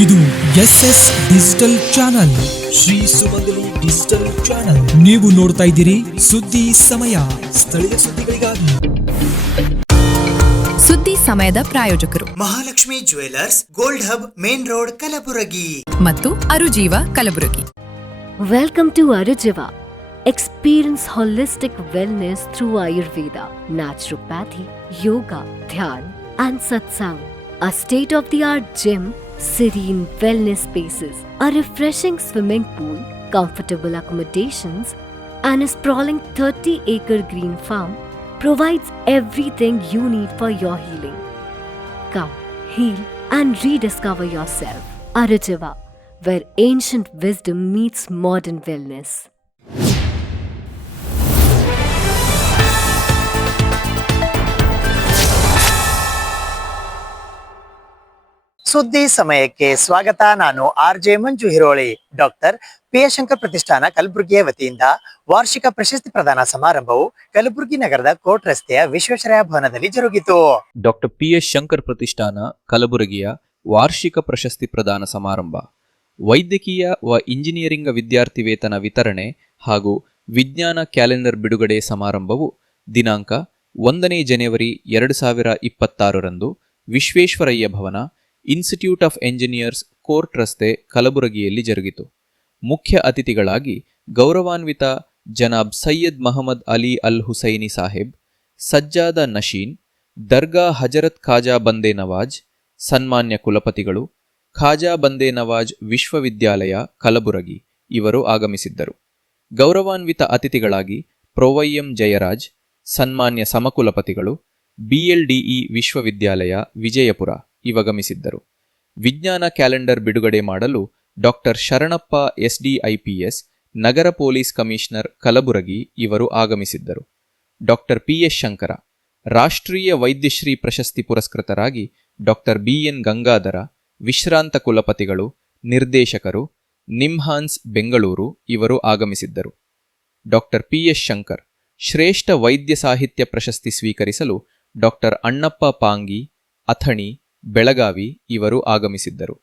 ಇದು SS digital channel, Shri ಸುಮಂಗಲಿ digital channel. ನೀವು ನೋಡ್ತಾ ಇದ್ದೀರಿ ಸುದ್ದಿ ಸಮಯ, ಸ್ಥಳೀಯ ಸುದ್ದಿಗಳಿಗಾಗಿ. ಸುದ್ದಿ ಸಮಯದ ಪ್ರಾಯೋಜಕರು Mahalakshmi jewellers, gold hub, main road, Kalaburagi ಮತ್ತು ಅರುಜೀವ Kalaburagi. Welcome to Arujiva. Experience holistic wellness through Ayurveda, naturopathy, yoga, dhyan and satsang. A state-of-the-art gym, serene wellness spaces, a refreshing swimming pool, comfortable accommodations and a sprawling 30-acre green farm provides everything you need for your healing. Come, heal and rediscover yourself. Arujiva, where ancient wisdom meets modern wellness. ಸುದ್ದಿ ಸಮಯಕ್ಕೆ ಸ್ವಾಗತ. ನಾನು RJ Manju Hiroli. Doctor P.S. Shankar ಪ್ರತಿಷ್ಠಾನ ಕಲಬುರಗಿಯ ವತಿಯಿಂದ ವಾರ್ಷಿಕ ಪ್ರಶಸ್ತಿ ಪ್ರದಾನ ಸಮಾರಂಭವು ಕಲಬುರಗಿ ನಗರದ ಕೋರ್ಟ್ ರಸ್ತೆಯ ವಿಶ್ವೇಶ್ವರಯ್ಯ ಭವನದಲ್ಲಿ ಜರುಗಿತು. Doctor P.S. ಶಂಕರ್ ಪ್ರತಿಷ್ಠಾನ ಕಲಬುರಗಿಯ ವಾರ್ಷಿಕ ಪ್ರಶಸ್ತಿ ಪ್ರದಾನ ಸಮಾರಂಭ, ವೈದ್ಯಕೀಯ ವ ಇಂಜಿನಿಯರಿಂಗ್ ವಿದ್ಯಾರ್ಥಿ ವೇತನ ವಿತರಣೆ ಹಾಗೂ ವಿಜ್ಞಾನ ಕ್ಯಾಲೆಂಡರ್ ಬಿಡುಗಡೆ ಸಮಾರಂಭವು ದಿನಾಂಕ 1 ಜನವರಿ 2026 ವಿಶ್ವೇಶ್ವರಯ್ಯ ಭವನ, ಇನ್ಸ್ಟಿಟ್ಯೂಟ್ ಆಫ್ ಎಂಜಿನಿಯರ್ಸ್, ಕೋರ್ಟ್ ರಸ್ತೆ, ಕಲಬುರಗಿಯಲ್ಲಿ ಜರುಗಿತು. ಮುಖ್ಯ ಅತಿಥಿಗಳಾಗಿ ಗೌರವಾನ್ವಿತ ಜನಾಬ್ ಸೈಯದ್ ಮಹಮ್ಮದ್ ಅಲಿ ಅಲ್ ಹುಸೈನಿ ಸಾಹೇಬ್, ಸಜ್ಜಾದ ನಶೀನ್, ದರ್ಗಾ ಹಜರತ್ ಖಾಜಾ ಬಂದೇ ನವಾಜ್, ಸನ್ಮಾನ್ಯ ಕುಲಪತಿಗಳು, ಖಾಜಾ ಬಂದೇ ನವಾಜ್ ವಿಶ್ವವಿದ್ಯಾಲಯ ಕಲಬುರಗಿ ಇವರು ಆಗಮಿಸಿದ್ದರು. ಗೌರವಾನ್ವಿತ ಅತಿಥಿಗಳಾಗಿ ಪ್ರೊವೈಎಂ ಜಯರಾಜ್, ಸನ್ಮಾನ್ಯ ಸಮಕುಲಪತಿಗಳು, BLDE ವಿಶ್ವವಿದ್ಯಾಲಯ ವಿಜಯಪುರ ಇವಗಮಿಸಿದ್ದರು. ವಿಜ್ಞಾನ ಕ್ಯಾಲೆಂಡರ್ ಬಿಡುಗಡೆ ಮಾಡಲು ಡಾಕ್ಟರ್ ಶರಣಪ್ಪ SDIPS, ನಗರ ಪೊಲೀಸ್ ಕಮಿಷನರ್ ಕಲಬುರಗಿ ಇವರು ಆಗಮಿಸಿದ್ದರು. Doctor P.S. ಶಂಕರ, ರಾಷ್ಟ್ರೀಯ ವೈದ್ಯಶ್ರೀ ಪ್ರಶಸ್ತಿ ಪುರಸ್ಕೃತರಾಗಿ ಡಾಕ್ಟರ್ BN ಗಂಗಾಧರ, ವಿಶ್ರಾಂತ ಕುಲಪತಿಗಳು, ನಿರ್ದೇಶಕರು, ನಿಮ್ಹಾನ್ಸ್ ಬೆಂಗಳೂರು ಇವರು ಆಗಮಿಸಿದ್ದರು. Doctor P.S. ಶಂಕರ್ ಶ್ರೇಷ್ಠ ವೈದ್ಯ ಸಾಹಿತ್ಯ ಪ್ರಶಸ್ತಿ ಸ್ವೀಕರಿಸಲು ಡಾಕ್ಟರ್ ಅಣ್ಣಪ್ಪ ಪಾಂಗಿ, ಅಥಣಿ, ಬೆಳಗಾವಿ ಇವರು ಆಗಮಿಸಿದ್ದರು.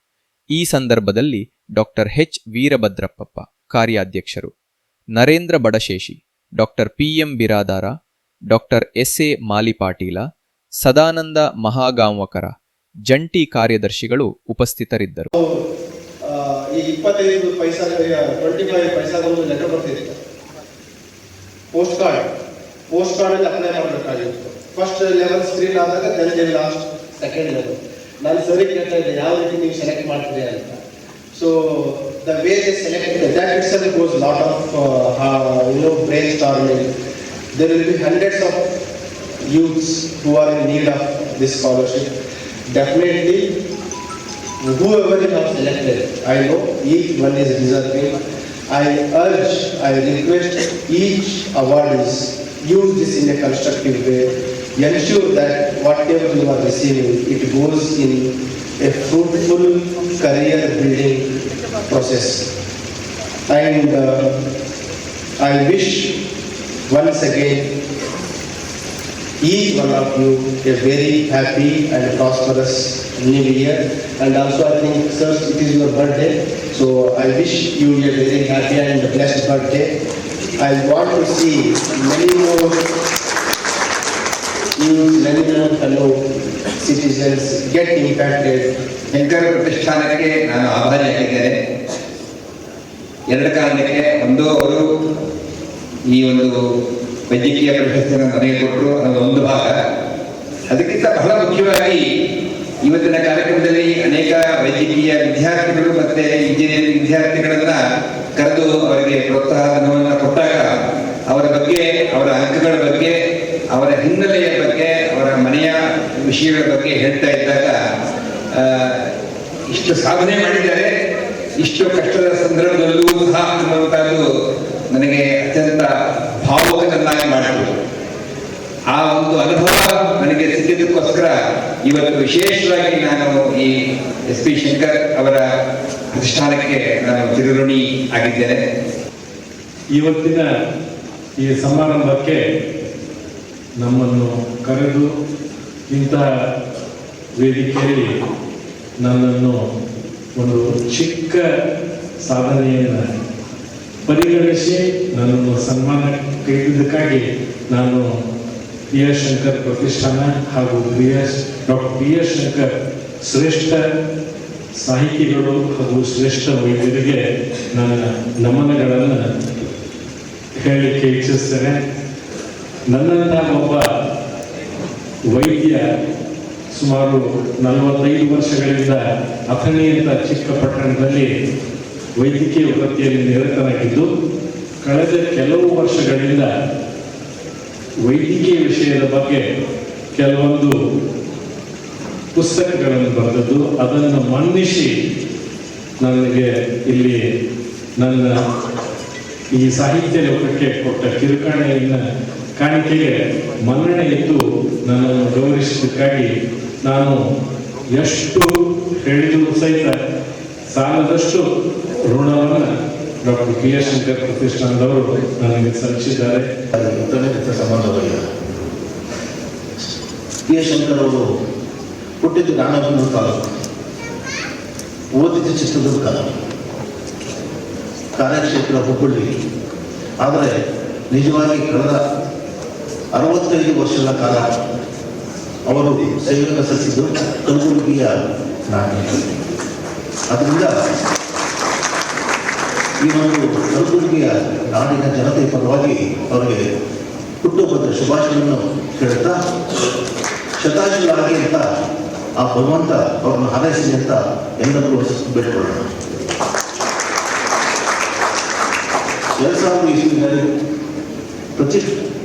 ಈ ಸಂದರ್ಭದಲ್ಲಿ ಡಾಕ್ಟರ್ H. ವೀರಭದ್ರಪ್ಪ ಕಾರ್ಯಾಧ್ಯಕ್ಷರು, Narendra Badasheshi, doctor PM Biradar, doctor SA Malipatil, Sadananda Mahagaonkar ಜಂಟಿ ಕಾರ್ಯದರ್ಶಿಗಳು ಉಪಸ್ಥಿತರಿದ್ದರು. ಈ 25 ಪೈಸಾ 25 ಪೈಸಾದೊಂದು ಲೆಕ್ಕ ಬರ್ತಿತ್ತು. ಪೋಸ್ಟ್ ಕಾರ್ಡ್ ಅಲ್ಲಿ ಅಪ್ಲೈ ಮಾಡಬೇಕಾಗಿತ್ತು. ಫಸ್ಟ್ ಲೆವೆಲ್ ಸ್ಕ್ರೀನ್ ಆದಾಗ then ಲಾಸ್ಟ್ ಸೆಕೆಂಡ್ ಲೆವೆಲ್. ನಾನು ಸರಿ ಕೇಳ್ತಾ ಇದ್ದೆ, ಯಾವ ರೀತಿ ನೀವು ಸೆಲೆಕ್ಟ್ ಮಾಡ್ತೀರಿ ಅಂತ. So the way they select that itself goes lot of brainstorming. There will be hundreds of youths who are in need of this scholarship. Definitely whoever you have selected, I know each one is deserving. I request each awardees use this in a constructive way. Ensure that whatever you are receiving, it goes in a fruitful career building process. And I wish once again each one of you a very happy and prosperous new year. And also I think, sir, it is your birthday, so I wish you a very happy and blessed birthday. I want to see many more fellow citizens get impacted. Shankara ಪ್ರತಿಷ್ಠಾನಕ್ಕೆ ನಾನು ಆಭಾರಿಯಾಗಿದ್ದೇನೆ. ಎರಡು ಕಾರಣಕ್ಕೆ. ಒಂದು, ಅವರು ಈ ಒಂದು ವೈದ್ಯಕೀಯ ಪ್ರಶಸ್ತಿಯನ್ನು ನನಗೆ ಕೊಟ್ಟರು ಅನ್ನೋದು ಒಂದು ಭಾಗ. ಅದಕ್ಕಿಂತ ಬಹಳ ಮುಖ್ಯವಾಗಿ ಇವತ್ತಿನ ಕಾರ್ಯಕ್ರಮದಲ್ಲಿ ಅನೇಕ ವೈದ್ಯಕೀಯ ವಿದ್ಯಾರ್ಥಿಗಳು ಮತ್ತೆ ಇಂಜಿನಿಯರಿಂಗ್ ವಿದ್ಯಾರ್ಥಿಗಳನ್ನ ಕರೆದು ಅವರಿಗೆ ಪ್ರೋತ್ಸಾಹ ಧನವನ್ನು ಕೊಟ್ಟಾಗ ಅವರ ಬಗ್ಗೆ, ಅವರ ಅಂಕಗಳ ಬಗ್ಗೆ, ಅವರ ಹಿನ್ನೆಲೆಯ ಬಗ್ಗೆ, ಅವರ ಮನೆಯ ವಿಷಯಗಳ ಬಗ್ಗೆ ಹೇಳ್ತಾ ಇದ್ದಾಗ ಇಷ್ಟು ಸಾಧನೆ ಮಾಡಿದ್ದಾರೆ, ಇಷ್ಟು ಕಷ್ಟದ ಸಂದರ್ಭದಲ್ಲೂ ಸಹ ಅನ್ನುವಂಥದ್ದು ನನಗೆ ಅತ್ಯಂತ ಭಾವುಕನನ್ನಾಗಿ ಮಾಡಿದ್ರು. ಆ ಒಂದು ಅನುಭವ ನನಗೆ ಸಿಕ್ಕಿದ್ದಕ್ಕೋಸ್ಕರ ಇವತ್ತು ವಿಶೇಷವಾಗಿ ನಾನು ಈ SP ಶಂಕರ್ ಅವರ ಪ್ರತಿಷ್ಠಾನಕ್ಕೆ ನಾನು ಚಿರಋಣಿ ಆಗಿದ್ದೇನೆ. ಇವತ್ತಿನ ಈ ಸಮಾರಂಭಕ್ಕೆ ನಮ್ಮನ್ನು ಕರೆದು ಇಂತಹ ವೇದಿಕೆಯಲ್ಲಿ ನನ್ನನ್ನು ಒಂದು ಚಿಕ್ಕ ಸಾಧನೆಯನ್ನು ಪರಿಗಣಿಸಿ ನನ್ನನ್ನು ಸನ್ಮಾನ ಕೈದಿದ್ದಕ್ಕಾಗಿ ನಾನು ಪಿ ಎಸ್ ಶಂಕರ್ ಪ್ರತಿಷ್ಠಾನ ಹಾಗೂ ಡಾಕ್ಟರ್ ಪಿ ಎಸ್ ಶಂಕರ್ ಶ್ರೇಷ್ಠ ಸಾಹಿತಿಗಳು ಹಾಗೂ ಶ್ರೇಷ್ಠ ವೈದ್ಯರಿಗೆ ನನ್ನ ನಮನಗಳನ್ನು ಹೇಳಲಿಕ್ಕೆ ಇಚ್ಛಿಸ್ತೇನೆ. ನನ್ನಂತಹ ಒಬ್ಬ ವೈದ್ಯ ಸುಮಾರು 45 ವರ್ಷಗಳಿಂದ ಅಥಣಿ ಅಂತ ಚಿಕ್ಕ ಪಟ್ಟಣದಲ್ಲಿ ವೈದ್ಯಕೀಯ ವೃತ್ತಿಯಲ್ಲಿ ನಿರತನಾಗಿದ್ದು, ಕಳೆದ ಕೆಲವು ವರ್ಷಗಳಿಂದ ವೈದ್ಯಕೀಯ ವಿಷಯದ ಬಗ್ಗೆ ಕೆಲವೊಂದು ಪುಸ್ತಕಗಳನ್ನು ಬರೆದದ್ದು, ಅದನ್ನು ಮನ್ನಿಸಿ ನನಗೆ ಇಲ್ಲಿ ನನ್ನ ಈ ಸಾಹಿತ್ಯ ಲೋಕಕ್ಕೆ ಕೊಟ್ಟ ಕಿರುಕಾಣೆಯನ್ನು ಕಾಣಿಕೆಗೆ ಮನ್ನಣೆ ಇದ್ದು ನನ್ನನ್ನು ಗೌರವಿಸಿದ್ದಕ್ಕಾಗಿ ನಾನು ಎಷ್ಟು ಹೇಳಿದರೂ ಸಹಿತ ಸಾಲದಷ್ಟು ಋಣವನ್ನು ಡಾಕ್ಟರ್ ಪಿ ಎಸ್ ಶಂಕರ್ ಪ್ರತಿಷ್ಠಾನದವರು ನನಗೆ ಸಲ್ಲಿಸಿದ್ದಾರೆ. ಸಂಬಂಧವಿಲ್ಲ. ಪಿ ಎಸ್ ಶಂಕರ್ ಅವರು ಹುಟ್ಟಿದ್ದು ರಾಣೆಬೆನ್ನೂರು ತಾಲೂಕು, ಓದಿದ್ದು ಚಿತ್ರದುರ್ಗ, ಕಾರ್ಯಕ್ಷೇತ್ರ ಹುಬ್ಬಳ್ಳಿ. ಆದರೆ ನಿಜವಾಗಿ ಕಳೆದ 65 ವರ್ಷಗಳ ಕಾಲ ಅವರು ಸೇವೆ ಸಲ್ಲಿಸಿದ್ದು ಕಲಬುರಗಿಯ ನಾಡಿ. ಅದರಿಂದ ಈ ಒಂದು ಕಲಬುರಗಿಯ ನಾಡಿನ ಜನತೆಯ ಪರವಾಗಿ ಅವರಿಗೆ ಹುಟ್ಟುಹಬ್ಬದ ಶುಭಾಶಯವನ್ನು ಹೇಳುತ್ತಾ, ಶತಾಯುಷರಾಗಿ ಅಂತ ಆ ಭಗವಂತ ಅವರನ್ನು ಹಾರೈಸಲಿ ಅಂತ ಎಲ್ಲರಿಗೂ ಬೇಡಿಕೊಳ್ಳೋಣ. 2000 ಇಸ್ವಿನಲ್ಲಿ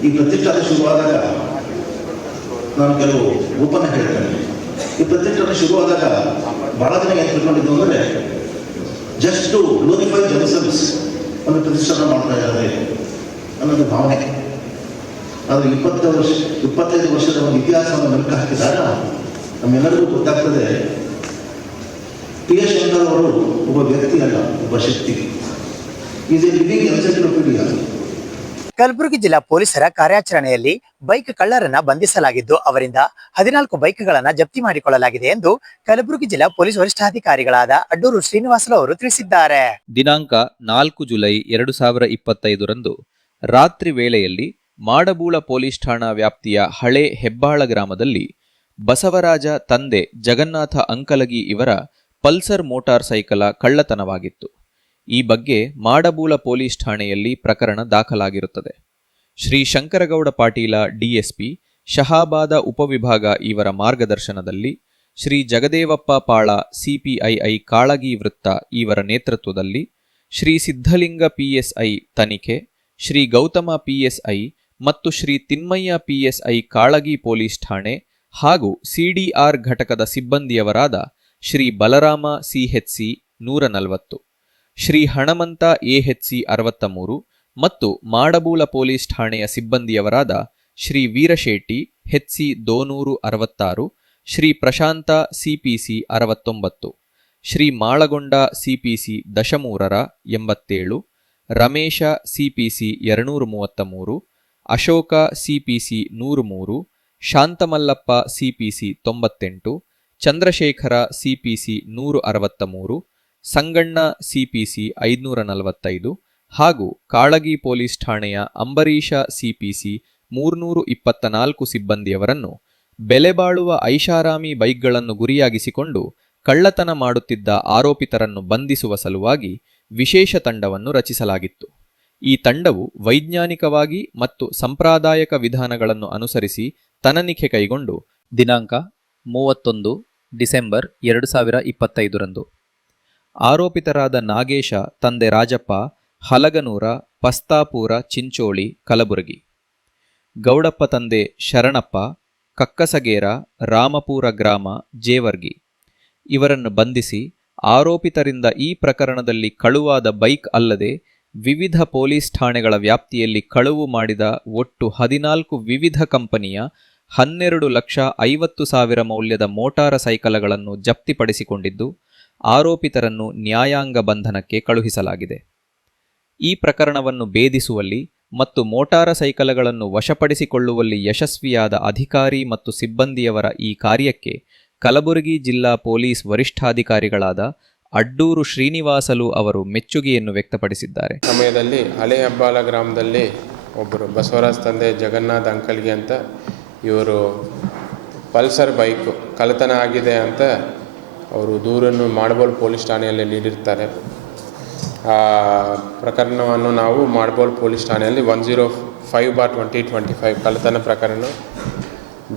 ಈ ಪ್ರತಿಷ್ಠಾನ ಶುರುವಾದಾಗ ನಾನು ಕೆಲವು ಓಪನ್ ಹೇಳ್ತೇನೆ. ಈ ಪ್ರತಿಷ್ಠಾನ ಶುರುವಾದಾಗ ಬಹಳ ಜನ ಏನು ತಿಳ್ಕೊಂಡಿದ್ದು ಅಂದರೆ ಜಸ್ಟ್ ಟು ಗ್ಲೋರಿಫೈ ಜೆರುಸಲೆಮ್ಸ್ ಒಂದು ಪ್ರತಿಷ್ಠಾನ ಮಾಡ್ತಾ ಇದ್ದಾರೆ ಅನ್ನೋದು ಭಾವನೆ. ಆದರೆ 25 ವರ್ಷದ ಒಂದು ಇತಿಹಾಸವನ್ನು ಮೆಲುಕು ಹಾಕಿದಾಗ ನಮ್ಮೆಲ್ಲರಿಗೂ ಗೊತ್ತಾಗ್ತದೆ, ಪಿ ಎಸ್ ಶಂಕರ್ ಅವರು ಒಬ್ಬ ವ್ಯಕ್ತಿ ಅಲ್ಲ, ಒಬ್ಬ ಶಕ್ತಿ. Is a living encyclopaedia. Kalaburagi ಜಿಲ್ಲಾ ಪೊಲೀಸರ ಕಾರ್ಯಾಚರಣೆಯಲ್ಲಿ ಬೈಕ್ ಕಳ್ಳರನ್ನ ಬಂಧಿಸಲಾಗಿದ್ದು, ಅವರಿಂದ 14 ಬೈಕ್ಗಳನ್ನ ಜಪ್ತಿ ಮಾಡಿಕೊಳ್ಳಲಾಗಿದೆ ಎಂದು ಕಲಬುರಗಿ ಜಿಲ್ಲಾ ಪೊಲೀಸ್ ವರಿಷ್ಠಾಧಿಕಾರಿಗಳಾದ ಅಡ್ಡೂರು ಶ್ರೀನಿವಾಸಲು ಅವರು ತಿಳಿಸಿದ್ದಾರೆ. ದಿನಾಂಕ 4 ಜುಲೈ 2025 ರಾತ್ರಿ ವೇಳೆಯಲ್ಲಿ ಮಾಡಬೂಳ ಪೊಲೀಸ್ ಠಾಣಾ ವ್ಯಾಪ್ತಿಯ ಹಳೆ ಹೆಬ್ಬಾಳ ಗ್ರಾಮದಲ್ಲಿ ಬಸವರಾಜ ತಂದೆ ಜಗನ್ನಾಥ ಅಂಕಲಗಿ ಇವರ ಪಲ್ಸರ್ ಮೋಟಾರ್ ಸೈಕಲ ಕಳ್ಳತನವಾಗಿತ್ತು. ಈ ಬಗ್ಗೆ ಮಾಡಬೂಳ ಪೊಲೀಸ್ ಠಾಣೆಯಲ್ಲಿ ಪ್ರಕರಣ ದಾಖಲಾಗಿರುತ್ತದೆ. ಶ್ರೀ ಶಂಕರಗೌಡ ಪಾಟೀಲ ಡಿಎಸ್ಪಿ, ಶಹಾಬಾದ ಉಪವಿಭಾಗ ಇವರ ಮಾರ್ಗದರ್ಶನದಲ್ಲಿ ಶ್ರೀ ಜಗದೇವಪ್ಪ ಪಾಳ ಸಿಪಿಐಐ ಕಾಳಗಿ ವೃತ್ತ ಇವರ ನೇತೃತ್ವದಲ್ಲಿ ಶ್ರೀ ಸಿದ್ಧಲಿಂಗ ಪಿಎಸ್ಐ ತನಿಖೆ, ಶ್ರೀ ಗೌತಮ ಪಿಎಸ್ಐ ಮತ್ತು ಶ್ರೀ ತಿಮ್ಮಯ್ಯ ಪಿಎಸ್ಐ ಕಾಳಗಿ ಪೊಲೀಸ್ ಠಾಣೆ ಹಾಗೂ ಸಿಡಿಆರ್ ಘಟಕದ ಸಿಬ್ಬಂದಿಯವರಾದ ಶ್ರೀ ಬಲರಾಮ ಸಿಎಚ್ಸಿ 140, ಶ್ರೀ ಹಣಮಂತ ಎಎಚ್ಸಿ 63 ಮತ್ತು ಮಾಡಬೂಳ ಪೊಲೀಸ್ ಠಾಣೆಯ ಸಿಬ್ಬಂದಿಯವರಾದ Shri Veerashetti HC 266, Shri Prashanth CPC 69, Shri Malagonda CPC 1387, Ramesha CPC 233, Ashoka CPC 103, Shantamallappa CPC 98, Chandrashekhara CPC 163, Sanganna CPC 545 ಹಾಗೂ ಕಾಳಗಿ ಪೊಲೀಸ್ ಠಾಣೆಯ ಅಂಬರೀಷ ಸಿಪಿಸಿ 324 ಸಿಬ್ಬಂದಿಯವರನ್ನು ಬೆಲೆಬಾಳುವ ಐಷಾರಾಮಿ ಬೈಕ್ಗಳನ್ನು ಗುರಿಯಾಗಿಸಿಕೊಂಡು ಕಳ್ಳತನ ಮಾಡುತ್ತಿದ್ದ ಆರೋಪಿತರನ್ನು ಬಂಧಿಸುವ ಸಲುವಾಗಿ ವಿಶೇಷ ತಂಡವನ್ನು ರಚಿಸಲಾಗಿತ್ತು. ಈ ತಂಡವು ವೈಜ್ಞಾನಿಕವಾಗಿ ಮತ್ತು ಸಂಪ್ರದಾಯಕ ವಿಧಾನಗಳನ್ನು ಅನುಸರಿಸಿ ತನಿಖೆ ಕೈಗೊಂಡು ದಿನಾಂಕ 31 ಡಿಸೆಂಬರ್ 2025 ಆರೋಪಿತರಾದ ನಾಗೇಶ ತಂದೆ ರಾಜಪ್ಪ, ಹಲಗನೂರ, ಪಸ್ತಾಪುರ, ಚಿಂಚೋಳಿ, ಕಲಬುರಗಿ, ಗೌಡಪ್ಪ ತಂದೆ ಶರಣಪ್ಪ, ಕಕ್ಕಸಗೇರ, ರಾಮಪುರ ಗ್ರಾಮ, ಜೇವರ್ಗಿ ಇವರನ್ನು ಬಂಧಿಸಿ ಆರೋಪಿತರಿಂದ ಈ ಪ್ರಕರಣದಲ್ಲಿ ಕಳುವಾದ ಬೈಕ್ ಅಲ್ಲದೆ ವಿವಿಧ ಪೊಲೀಸ್ ಠಾಣೆಗಳ ವ್ಯಾಪ್ತಿಯಲ್ಲಿ ಕಳುವು ಮಾಡಿದ ಒಟ್ಟು 14 ವಿವಿಧ ಕಂಪನಿಯ 12,50,000 ಮೌಲ್ಯದ ಮೋಟಾರ ಸೈಕಲ್ಗಳನ್ನು ಜಪ್ತಿಪಡಿಸಿಕೊಂಡಿದ್ದು ಆರೋಪಿತರನ್ನು ನ್ಯಾಯಾಂಗ ಬಂಧನಕ್ಕೆ ಕಳುಹಿಸಲಾಗಿದೆ. ಈ ಪ್ರಕರಣವನ್ನು ಭೇದಿಸುವಲ್ಲಿ ಮತ್ತು ಮೋಟಾರ ಸೈಕಲ್ಗಳನ್ನು ವಶಪಡಿಸಿಕೊಳ್ಳುವಲ್ಲಿ ಯಶಸ್ವಿಯಾದ ಅಧಿಕಾರಿ ಮತ್ತು ಸಿಬ್ಬಂದಿಯವರ ಈ ಕಾರ್ಯಕ್ಕೆ ಕಲಬುರಗಿ ಜಿಲ್ಲಾ ಪೊಲೀಸ್ ವರಿಷ್ಠಾಧಿಕಾರಿಗಳಾದ ಅಡ್ಡೂರು ಶ್ರೀನಿವಾಸಲು ಅವರು ಮೆಚ್ಚುಗೆಯನ್ನು ವ್ಯಕ್ತಪಡಿಸಿದ್ದಾರೆ. ಸಮಯದಲ್ಲಿ ಹಳೆ ಹೆಬ್ಬಾಳ ಗ್ರಾಮದಲ್ಲಿ ಒಬ್ಬರು ಬಸವರಾಜ್ ತಂದೆ ಜಗನ್ನಾಥ್ ಅಂಕಲ್ಗೆ ಅಂತ ಇವರು ಪಲ್ಸರ್ ಬೈಕು ಕಳ್ಳತನ ಆಗಿದೆ ಅಂತ ಅವರು ದೂರನ್ನು ಮಾಡಬೋಲ್ ಪೊಲೀಸ್ ಠಾಣೆಯಲ್ಲಿ ನೀಡಿರ್ತಾರೆ. ಆ ಪ್ರಕರಣವನ್ನು ನಾವು ಮಾಡಬೋಲ್ ಪೊಲೀಸ್ ಠಾಣೆಯಲ್ಲಿ 105/2025 ಕಳ್ಳತನ ಪ್ರಕರಣ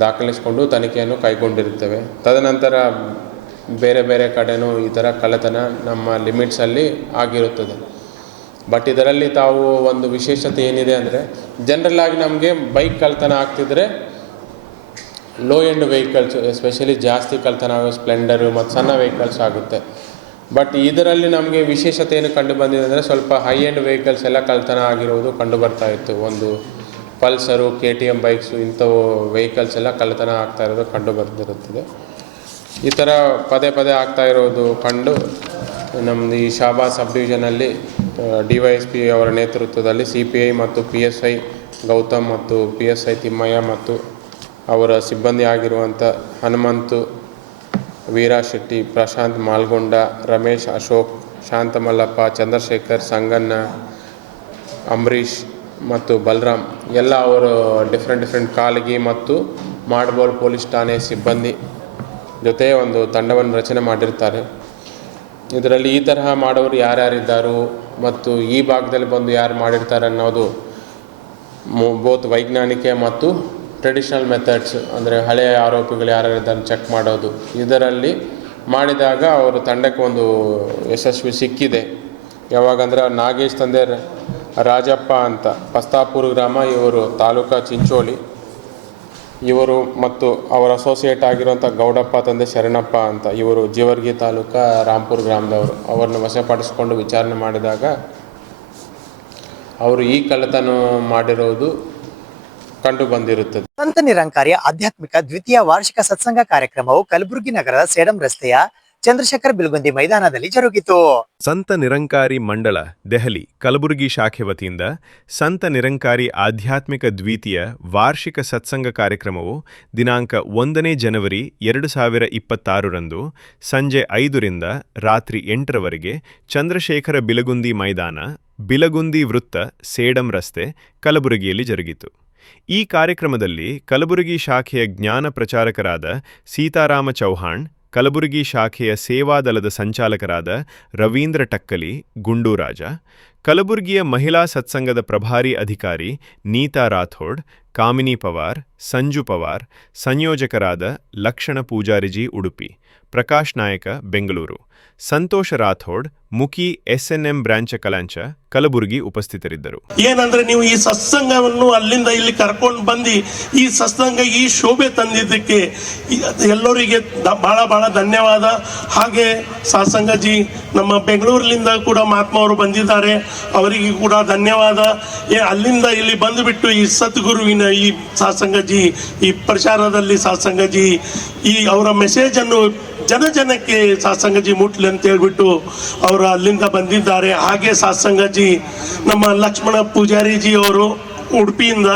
ದಾಖಲಿಸಿಕೊಂಡು ತನಿಖೆಯನ್ನು ಕೈಗೊಂಡಿರುತ್ತೇವೆ. ತದನಂತರ ಬೇರೆ ಬೇರೆ ಕಡೆನೂ ಈ ಥರ ಕಳ್ಳತನ ನಮ್ಮ ಲಿಮಿಟ್ಸಲ್ಲಿ ಆಗಿರುತ್ತದೆ. ಬಟ್ ಇದರಲ್ಲಿ ತಾವು ಒಂದು ವಿಶೇಷತೆ ಏನಿದೆ ಅಂದರೆ, ಜನರಲ್ ಆಗಿ ನಮಗೆ ಬೈಕ್ ಕಳ್ಳತನ ಆಗ್ತಿದ್ರೆ ಲೋ ಎಂಡ್ ವೆಹಿಕಲ್ಸ್ ಎಸ್ಪೆಷಲಿ ಜಾಸ್ತಿ ಕಳ್ಳತನ ಆಗೋ ಸ್ಪ್ಲೆಂಡರು ಮತ್ತು ಸಣ್ಣ ವೆಹಿಕಲ್ಸ್ ಆಗುತ್ತೆ. ಬಟ್ ಇದರಲ್ಲಿ ನಮಗೆ ವಿಶೇಷತೆ ಏನು ಕಂಡು ಬಂದಿದೆ ಅಂದರೆ, ಸ್ವಲ್ಪ ಹೈ ಎಂಡ್ ವೆಹಿಕಲ್ಸ್ ಎಲ್ಲ ಕಳ್ಳತನ ಆಗಿರೋದು ಕಂಡು ಬರ್ತಾ ಇತ್ತು. ಒಂದು ಪಲ್ಸರು, KTM ಬೈಕ್ಸು, ಇಂಥವು ವೆಹಿಕಲ್ಸ್ ಎಲ್ಲ ಕಳ್ಳತನ ಆಗ್ತಾ ಇರೋದು ಕಂಡು ಬಂದಿರುತ್ತದೆ. ಈ ಥರ ಪದೇ ಪದೇ ಆಗ್ತಾ ಇರೋದು ಕಂಡು ನಮ್ಮದು ಈ ಶಾಬಾದ್ ಸಬ್ ಡಿವಿಷನಲ್ಲಿ DYSP ಅವರ ನೇತೃತ್ವದಲ್ಲಿ CPI ಮತ್ತು PSI ಗೌತಮ್ ಮತ್ತು PSI ತಿಮ್ಮಯ್ಯ ಮತ್ತು ಅವರ ಸಿಬ್ಬಂದಿ ಆಗಿರುವಂಥ ಹನುಮಂತು, ವೀರಾ ಶೆಟ್ಟಿ, ಪ್ರಶಾಂತ್ ಮಾಲ್ಗೊಂಡ, ರಮೇಶ್, ಅಶೋಕ್, ಶಾಂತಮಲ್ಲಪ್ಪ, ಚಂದ್ರಶೇಖರ್, ಸಂಗಣ್ಣ, ಅಂಬರೀಷ್ ಮತ್ತು ಬಲರಾಮ್ ಎಲ್ಲ ಅವರು ಡಿಫ್ರೆಂಟ್ ಕಾಲಗಿ ಮತ್ತು ಮಾಡಬೋಲ್ ಪೊಲೀಸ್ ಠಾಣೆ ಸಿಬ್ಬಂದಿ ಜೊತೆ ಒಂದು ತಂಡವನ್ನು ರಚನೆ ಮಾಡಿರ್ತಾರೆ. ಇದರಲ್ಲಿ ಈ ತರಹ ಮಾಡೋರು ಯಾರ್ಯಾರಿದ್ದಾರೋ ಮತ್ತು ಈ ಭಾಗದಲ್ಲಿ ಬಂದು ಯಾರು ಮಾಡಿರ್ತಾರೆ ಅನ್ನೋದು ಬೋತ್ ವೈಜ್ಞಾನಿಕ ಮತ್ತು ಟ್ರೆಡಿಷನಲ್ ಮೆಥಡ್ಸ್, ಅಂದರೆ ಹಳೆಯ ಆರೋಪಿಗಳು ಯಾರ್ಯಾರಿದ್ದಾರೆ ಚೆಕ್ ಮಾಡೋದು, ಇದರಲ್ಲಿ ಮಾಡಿದಾಗ ಅವರು ತಂಡಕ್ಕೆ ಒಂದು ಯಶಸ್ವಿ ಸಿಕ್ಕಿದೆ. ಯಾವಾಗಂದ್ರೆ ನಾಗೇಶ್ ತಂದೆ ರಾಜಪ್ಪ ಅಂತ ಪಸ್ತಾಪುರ ಗ್ರಾಮ, ಇವರು ತಾಲೂಕಾ ಚಿಂಚೋಳಿ, ಇವರು ಮತ್ತು ಅವರ ಅಸೋಸಿಯೇಟ್ ಆಗಿರುವಂಥ ಗೌಡಪ್ಪ ತಂದೆ ಶರಣಪ್ಪ ಅಂತ ಇವರು ಜೀವರ್ಗಿ ತಾಲೂಕಾ ರಾಂಪುರ ಗ್ರಾಮದವರು. ಅವರನ್ನು ವಶಪಡಿಸಿಕೊಂಡು ವಿಚಾರಣೆ ಮಾಡಿದಾಗ ಅವರು ಈ ಕಳ್ಳತನ ಮಾಡಿರೋದು ಕಂಡು ಬಂದಿರುತ್ತದೆ. ಸಂತ ನಿರಂಕಾರಿಯ ಆಧ್ಯಾತ್ಮಿಕ ದ್ವಿತೀಯ ವಾರ್ಷಿಕ ಸತ್ಸಂಗ ಕಾರ್ಯಕ್ರಮವು ಕಲಬುರಗಿ ನಗರದ ಸೇಡಂ ರಸ್ತೆಯ ಚಂದ್ರಶೇಖರ್ ಬಿಲ್ಗುಂದಿ ಮೈದಾನದಲ್ಲಿ ಜರುಗಿತು. ಸಂತ ನಿರಂಕಾರಿ ಮಂಡಳ ದೆಹಲಿ ಕಲಬುರಗಿ ಶಾಖೆ ವತಿಯಿಂದ ಸಂತ ನಿರಂಕಾರಿ ಆಧ್ಯಾತ್ಮಿಕ ದ್ವಿತೀಯ ವಾರ್ಷಿಕ ಸತ್ಸಂಗ ಕಾರ್ಯಕ್ರಮವು ದಿನಾಂಕ 1 ಜನವರಿ 2026 ಸಂಜೆ 5ರಿಂದ ರಾತ್ರಿ 8ರವರೆಗೆ ಚಂದ್ರಶೇಖರ ಬಿಲಗುಂದಿ ಮೈದಾನ, ಬಿಲಗುಂದಿ ವೃತ್ತ, ಸೇಡಂ ರಸ್ತೆ, ಕಲಬುರಗಿಯಲ್ಲಿ ಜರುಗಿತು. ಈ ಕಾರ್ಯಕ್ರಮದಲ್ಲಿ ಕಲಬುರಗಿ ಶಾಖೆಯ ಜ್ಞಾನ ಪ್ರಚಾರಕರಾದ ಸೀತಾರಾಮ ಚೌಹಾಣ್, ಕಲಬುರಗಿ ಶಾಖೆಯ ಸೇವಾದಳದ ಸಂಚಾಲಕರಾದ ರವೀಂದ್ರ ಟಕ್ಕಲಿ, ಗುಂಡೂರಾಜ, ಕಲಬುರಗಿಯ ಮಹಿಳಾ ಸತ್ಸಂಗದ ಪ್ರಭಾರಿ ಅಧಿಕಾರಿ ನೀತಾ ರಾಥೋಡ್, ಕಾಮಿನಿ ಪವಾರ್, ಸಂಜು ಪವಾರ್, ಸಂಯೋಜಕರಾದ ಲಕ್ಷಣ ಪೂಜಾರಿಜಿ ಉಡುಪಿ, ಪ್ರಕಾಶ್ ನಾಯಕ ಬೆಂಗಳೂರು, ಸಂತೋಷ ರಾಥೋಡ್, ಮುಖಿ SNM ಬ್ರಾಂಚ ಕಲಾಂಚ, ಕಲಬುರಗಿ ಉಪಸ್ಥಿತರಿದ್ದರು. ಏನಂದ್ರೆ ನೀವು ಈ ಸತ್ಸಂಗವನ್ನು ಅಲ್ಲಿಂದ ಇಲ್ಲಿ ಕರ್ಕೊಂಡು ಬಂದು ಈ ಸತ್ಸಂಗ ಈ ಶೋಭೆ ತಂದಿದ್ದಕ್ಕೆ ಎಲ್ಲರಿಗೆ ಬಹಳ ಧನ್ಯವಾದ. ಹಾಗೆ ಸತ್ಸಂಗಜಿ ನಮ್ಮ ಬೆಂಗಳೂರಿನಿಂದ ಕೂಡ ಮಹಾತ್ಮ ಅವರು ಬಂದಿದ್ದಾರೆ, ಅವರಿಗೆ ಕೂಡ ಧನ್ಯವಾದ. ಅಲ್ಲಿಂದ ಇಲ್ಲಿ ಬಂದುಬಿಟ್ಟು ಈ ಸದ್ಗುರುವಿನ ಈ ಸತ್ಸಂಗಜಿ ಈ ಪ್ರಚಾರದಲ್ಲಿ ಸತ್ಸಂಗಜಿ ಈ ಅವರ ಮೆಸೇಜ್ ಅನ್ನು ಜನಕ್ಕೆ ಸತ್ಸಂಗಜಿ ಮುಟ್ಲಿ ಅಂತ ಹೇಳ್ಬಿಟ್ಟು ಅವರು ಅಲ್ಲಿಂದ ಬಂದಿದ್ದಾರೆ. ಹಾಗೆ ಸತ್ಸಂಗಜಿ ನಮ್ಮ ಲಕ್ಷ್ಮಣ ಪೂಜಾರಿಜಿ ಅವರು ಉಡುಪಿಯಿಂದ,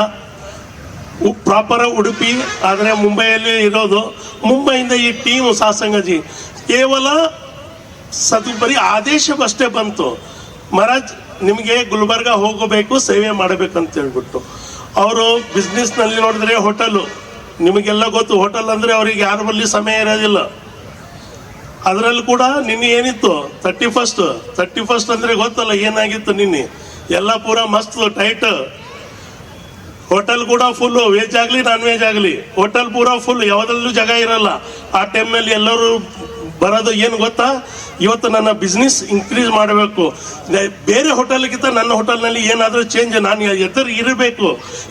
ಪ್ರಾಪರ್ ಉಡುಪಿ ಆದರೆ ಮುಂಬೈಯಲ್ಲಿ ಇರೋದು. ಮುಂಬೈಯಿಂದ ಈ ಟೀಮ್ ಸತ್ಸಂಗಜಿ ಕೇವಲ ಬರೀ ಆದೇಶವಷ್ಟೇ ಬಂತು, ಮಹಾರಾಜ್ ನಿಮಗೆ ಗುಲ್ಬರ್ಗ ಹೋಗಬೇಕು, ಸೇವೆ ಮಾಡಬೇಕಂತ ಹೇಳ್ಬಿಟ್ಟು. ಅವರು ಬಿಸ್ನೆಸ್ನಲ್ಲಿ ನೋಡಿದ್ರೆ ಹೋಟೆಲು, ನಿಮಗೆಲ್ಲ ಗೊತ್ತು ಹೋಟೆಲ್ ಅಂದರೆ ಅವ್ರಿಗೆ ಯಾರ ಬಳಿ ಸಮಯ ಇರೋದಿಲ್ಲ. ಅದರಲ್ಲಿ ಕೂಡ ನಿನ್ನೆ ಏನಿತ್ತು 31 ಅಂದರೆ ಗೊತ್ತಲ್ಲ ಏನಾಗಿತ್ತು ನಿನ್ನೆ, ಎಲ್ಲ ಪೂರ ಮಸ್ತ್ ಟೈಟ್. ಹೋಟೆಲ್ ಕೂಡ ಫುಲ್ಲು, ವೆಜ್ ಆಗಲಿ ನಾನ್ ವೆಜ್ ಆಗಲಿ ಹೋಟೆಲ್ ಪೂರ ಫುಲ್, ಯಾವುದರಲ್ಲೂ ಜಾಗ ಇರಲ್ಲ. ಆ ಟೈಮ್ನಲ್ಲಿ ಎಲ್ಲರೂ ಬರೋದು ಏನು ಗೊತ್ತಾ, ಇವತ್ತು ನನ್ನ ಬಿಸ್ನೆಸ್ ಇನ್ಕ್ರೀಸ್ ಮಾಡಬೇಕು, ಬೇರೆ ಹೋಟೆಲ್ಗಿಂತ ನನ್ನ ಹೋಟೆಲ್ನಲ್ಲಿ ಏನಾದರೂ ಚೇಂಜ್ ನಾನು ಎದುರು ಇರಬೇಕು.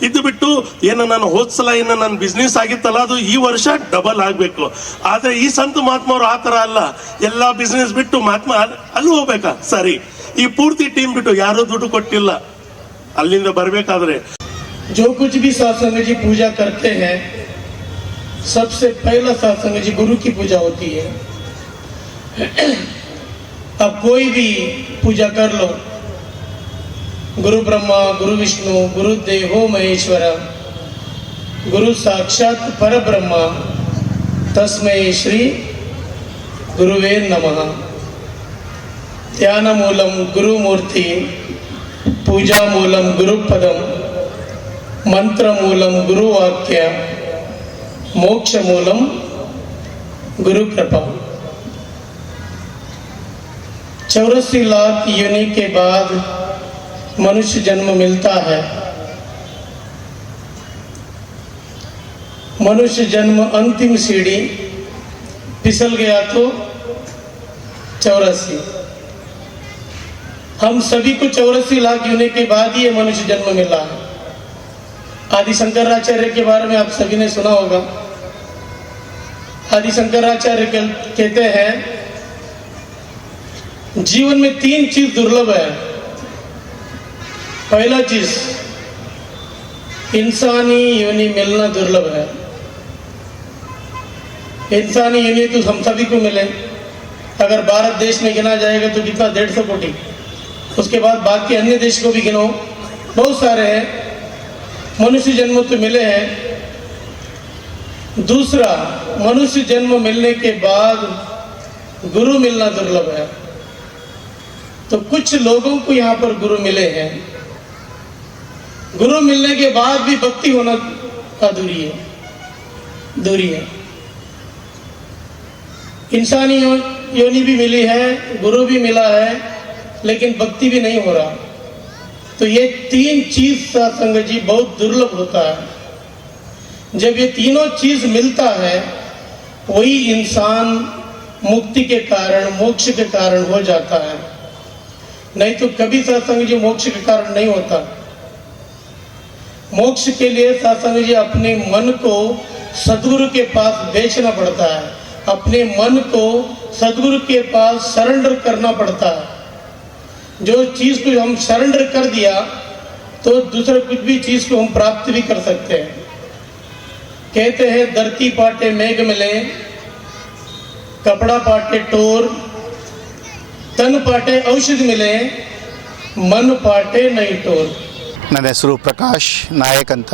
ಇದು ಬಿಟ್ಟು ಏನು ನಾನು ಹೋದ್ಸಲ ಏನು ನನ್ನ ಬಿಸ್ನೆಸ್ ಆಗಿತ್ತಲ್ಲ ಅದು ಈ ವರ್ಷ ಡಬಲ್ ಆಗಬೇಕು. ಆದರೆ ಈ ಸಂತ ಮಹಾತ್ಮರು ಆ ಥರ ಅಲ್ಲ, ಎಲ್ಲ ಬಿಸ್ನೆಸ್ ಬಿಟ್ಟು ಮಹಾತ್ಮ ಅಲ್ಲಿ ಹೋಗ್ಬೇಕಾ ಸರಿ. ಈ ಪೂರ್ತಿ ಟೀಮ್ ಬಿಟ್ಟು ಯಾರೂ ದುಡ್ಡು ಕೊಟ್ಟಿಲ್ಲ ಅಲ್ಲಿಂದ ಬರಬೇಕಾದ್ರೆ. जो कुछ भी सत्संग जी पूजा करते हैं, सबसे पहला सत्संग जी गुरु की पूजा होती है. अब कोई भी पूजा कर लो, गुरु ब्रह्मा, गुरु विष्णु, गुरु देवो महेश्वर, गुरु साक्षात परब्रह्म, तस्मै श्री गुरुवे नमः. ಧ್ಯಾನ ಮೂಲಂ ಗುರುಮೂರ್ತಿ, ಪೂಜಾ ಮೂಲಂ ಗುರುಪದಂ, ಮಂತ್ರ ಮೂಲಂ ಗುರುವಾಕ್ಯ, मोक्ष मूलम गुरु कृपा। 84 लाख योनि के बाद मनुष्य जन्म मिलता है। मनुष्य जन्म अंतिम सीढ़ी फिसल गया तो 84। हम सभी को 84 लाख योनि के बाद ही ये मनुष्य जन्म मिला है। आदि शंकराचार्य के बारे में आप सभी ने सुना होगा। आदि शंकराचार्य कहते हैं जीवन में 3 चीज दुर्लभ है। पहला चीज इंसानी योनि मिलना दुर्लभ है। इंसानी योनि तो हम सभी को मिले। अगर भारत देश में गिना जाएगा तो कितना 150 कोटि। उसके बाद बाकी अन्य देश को भी गिनो, बहुत सारे हैं। मनुष्य जन्म तो मिले हैं। दूसरा, मनुष्य जन्म मिलने के बाद गुरु मिलना दुर्लभ है। तो कुछ लोगों को यहाँ पर गुरु मिले हैं। गुरु मिलने के बाद भी भक्ति होना अधूरी है। इंसानी योनि भी मिली है, गुरु भी मिला है, लेकिन भक्ति भी नहीं हो रहा। तो ये 3 चीज सत्संग जी बहुत दुर्लभ होता है। जब ये तीनों चीज मिलता है वही इंसान मुक्ति के कारण, मोक्ष के कारण हो जाता है। नहीं तो कभी सत्संग जी मोक्ष के कारण नहीं होता। मोक्ष के लिए सत्संग जी अपने मन को सद्गुरु के पास बेचना पड़ता है। अपने मन को सद्गुरु के पास सरेंडर करना पड़ता है। जो चीज को हम सरेंडर कर दिया तो दूसरे कुछ भी चीज को हम प्राप्त भी कर सकते हैं। कहते हैं धरती पाटे मेघ मिले, कपड़ा पाटे टोर, तन पाटे ಔಷಧ मिले, मन पाटे नहीं टोर। ನನ್ನ ಹೆಸರು ಪ್ರಕಾಶ್ ನಾಯಕ್ ಅಂತ,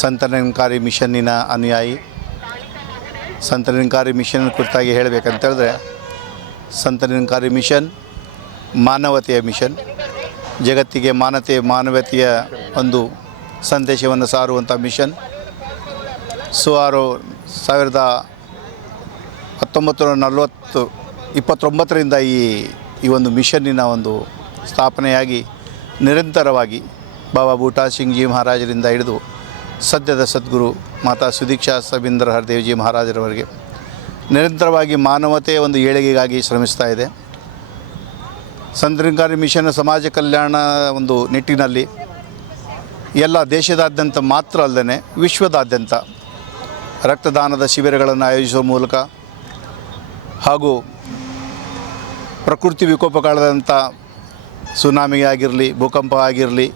ಸಂತ ನಿರಂಕಾರಿ ಮಿಷನ್ನಿನ ಅನುಯಾಯಿ. ಸಂತ ನಿರಂಕಾರಿ ಮಿಷನ್ ಕುರಿತಾಗಿ ಹೇಳಬೇಕಂತ ಹೇಳಿದ್ರೆ, ಸಂತ ನಿರಂಕಾರಿ ಮಿಷನ್ ಮಾನವತೆಯ ಮಿಷನ್. ಜಗತ್ತಿಗೆ ಮಾನವತೆಯ ಒಂದು ಸಂದೇಶವನ್ನು ಸಾರುವಂಥ ಮಿಷನ್. ಸುಮಾರು 1929ರಿಂದ ಈ ಒಂದು ಮಿಷನ್ನಿನ ಒಂದು ಸ್ಥಾಪನೆಯಾಗಿ ನಿರಂತರವಾಗಿ ಬಾಬಾ ಬೂಟಾ ಸಿಂಗ್ ಜಿ ಮಹಾರಾಜರಿಂದ ಹಿಡಿದು ಸದ್ಯದ ಸದ್ಗುರು ಮಾತಾ ಸುದೀಕ್ಷಾ ಸಬೀಂದ್ರ ಹರದೇವ್ಜಿ ಮಹಾರಾಜರವರೆಗೆ ನಿರಂತರವಾಗಿ ಮಾನವತೆಯ ಒಂದು ಏಳಿಗೆಗಾಗಿ ಶ್ರಮಿಸ್ತಾ ಇದೆ. ಸಂತ ನಿರಂಕಾರಿ ಮಿಷನ್ ಸಮಾಜ ಕಲ್ಯಾಣ ಒಂದು ನಿಟ್ಟಿನಲ್ಲಿ ಎಲ್ಲ ದೇಶದಾದ್ಯಂತ ಮಾತ್ರ ಅಲ್ಲದೆ ವಿಶ್ವದಾದ್ಯಂತ ರಕ್ತದಾನದ ಶಿಬಿರಗಳನ್ನು ಆಯೋಜಿಸುವ ಮೂಲಕ ಹಾಗೂ ಪ್ರಕೃತಿ ವಿಕೋಪಗಳಾದಂಥ ಸುನಾಮಿ ಆಗಿರಲಿ, ಭೂಕಂಪ ಆಗಿರಲಿ,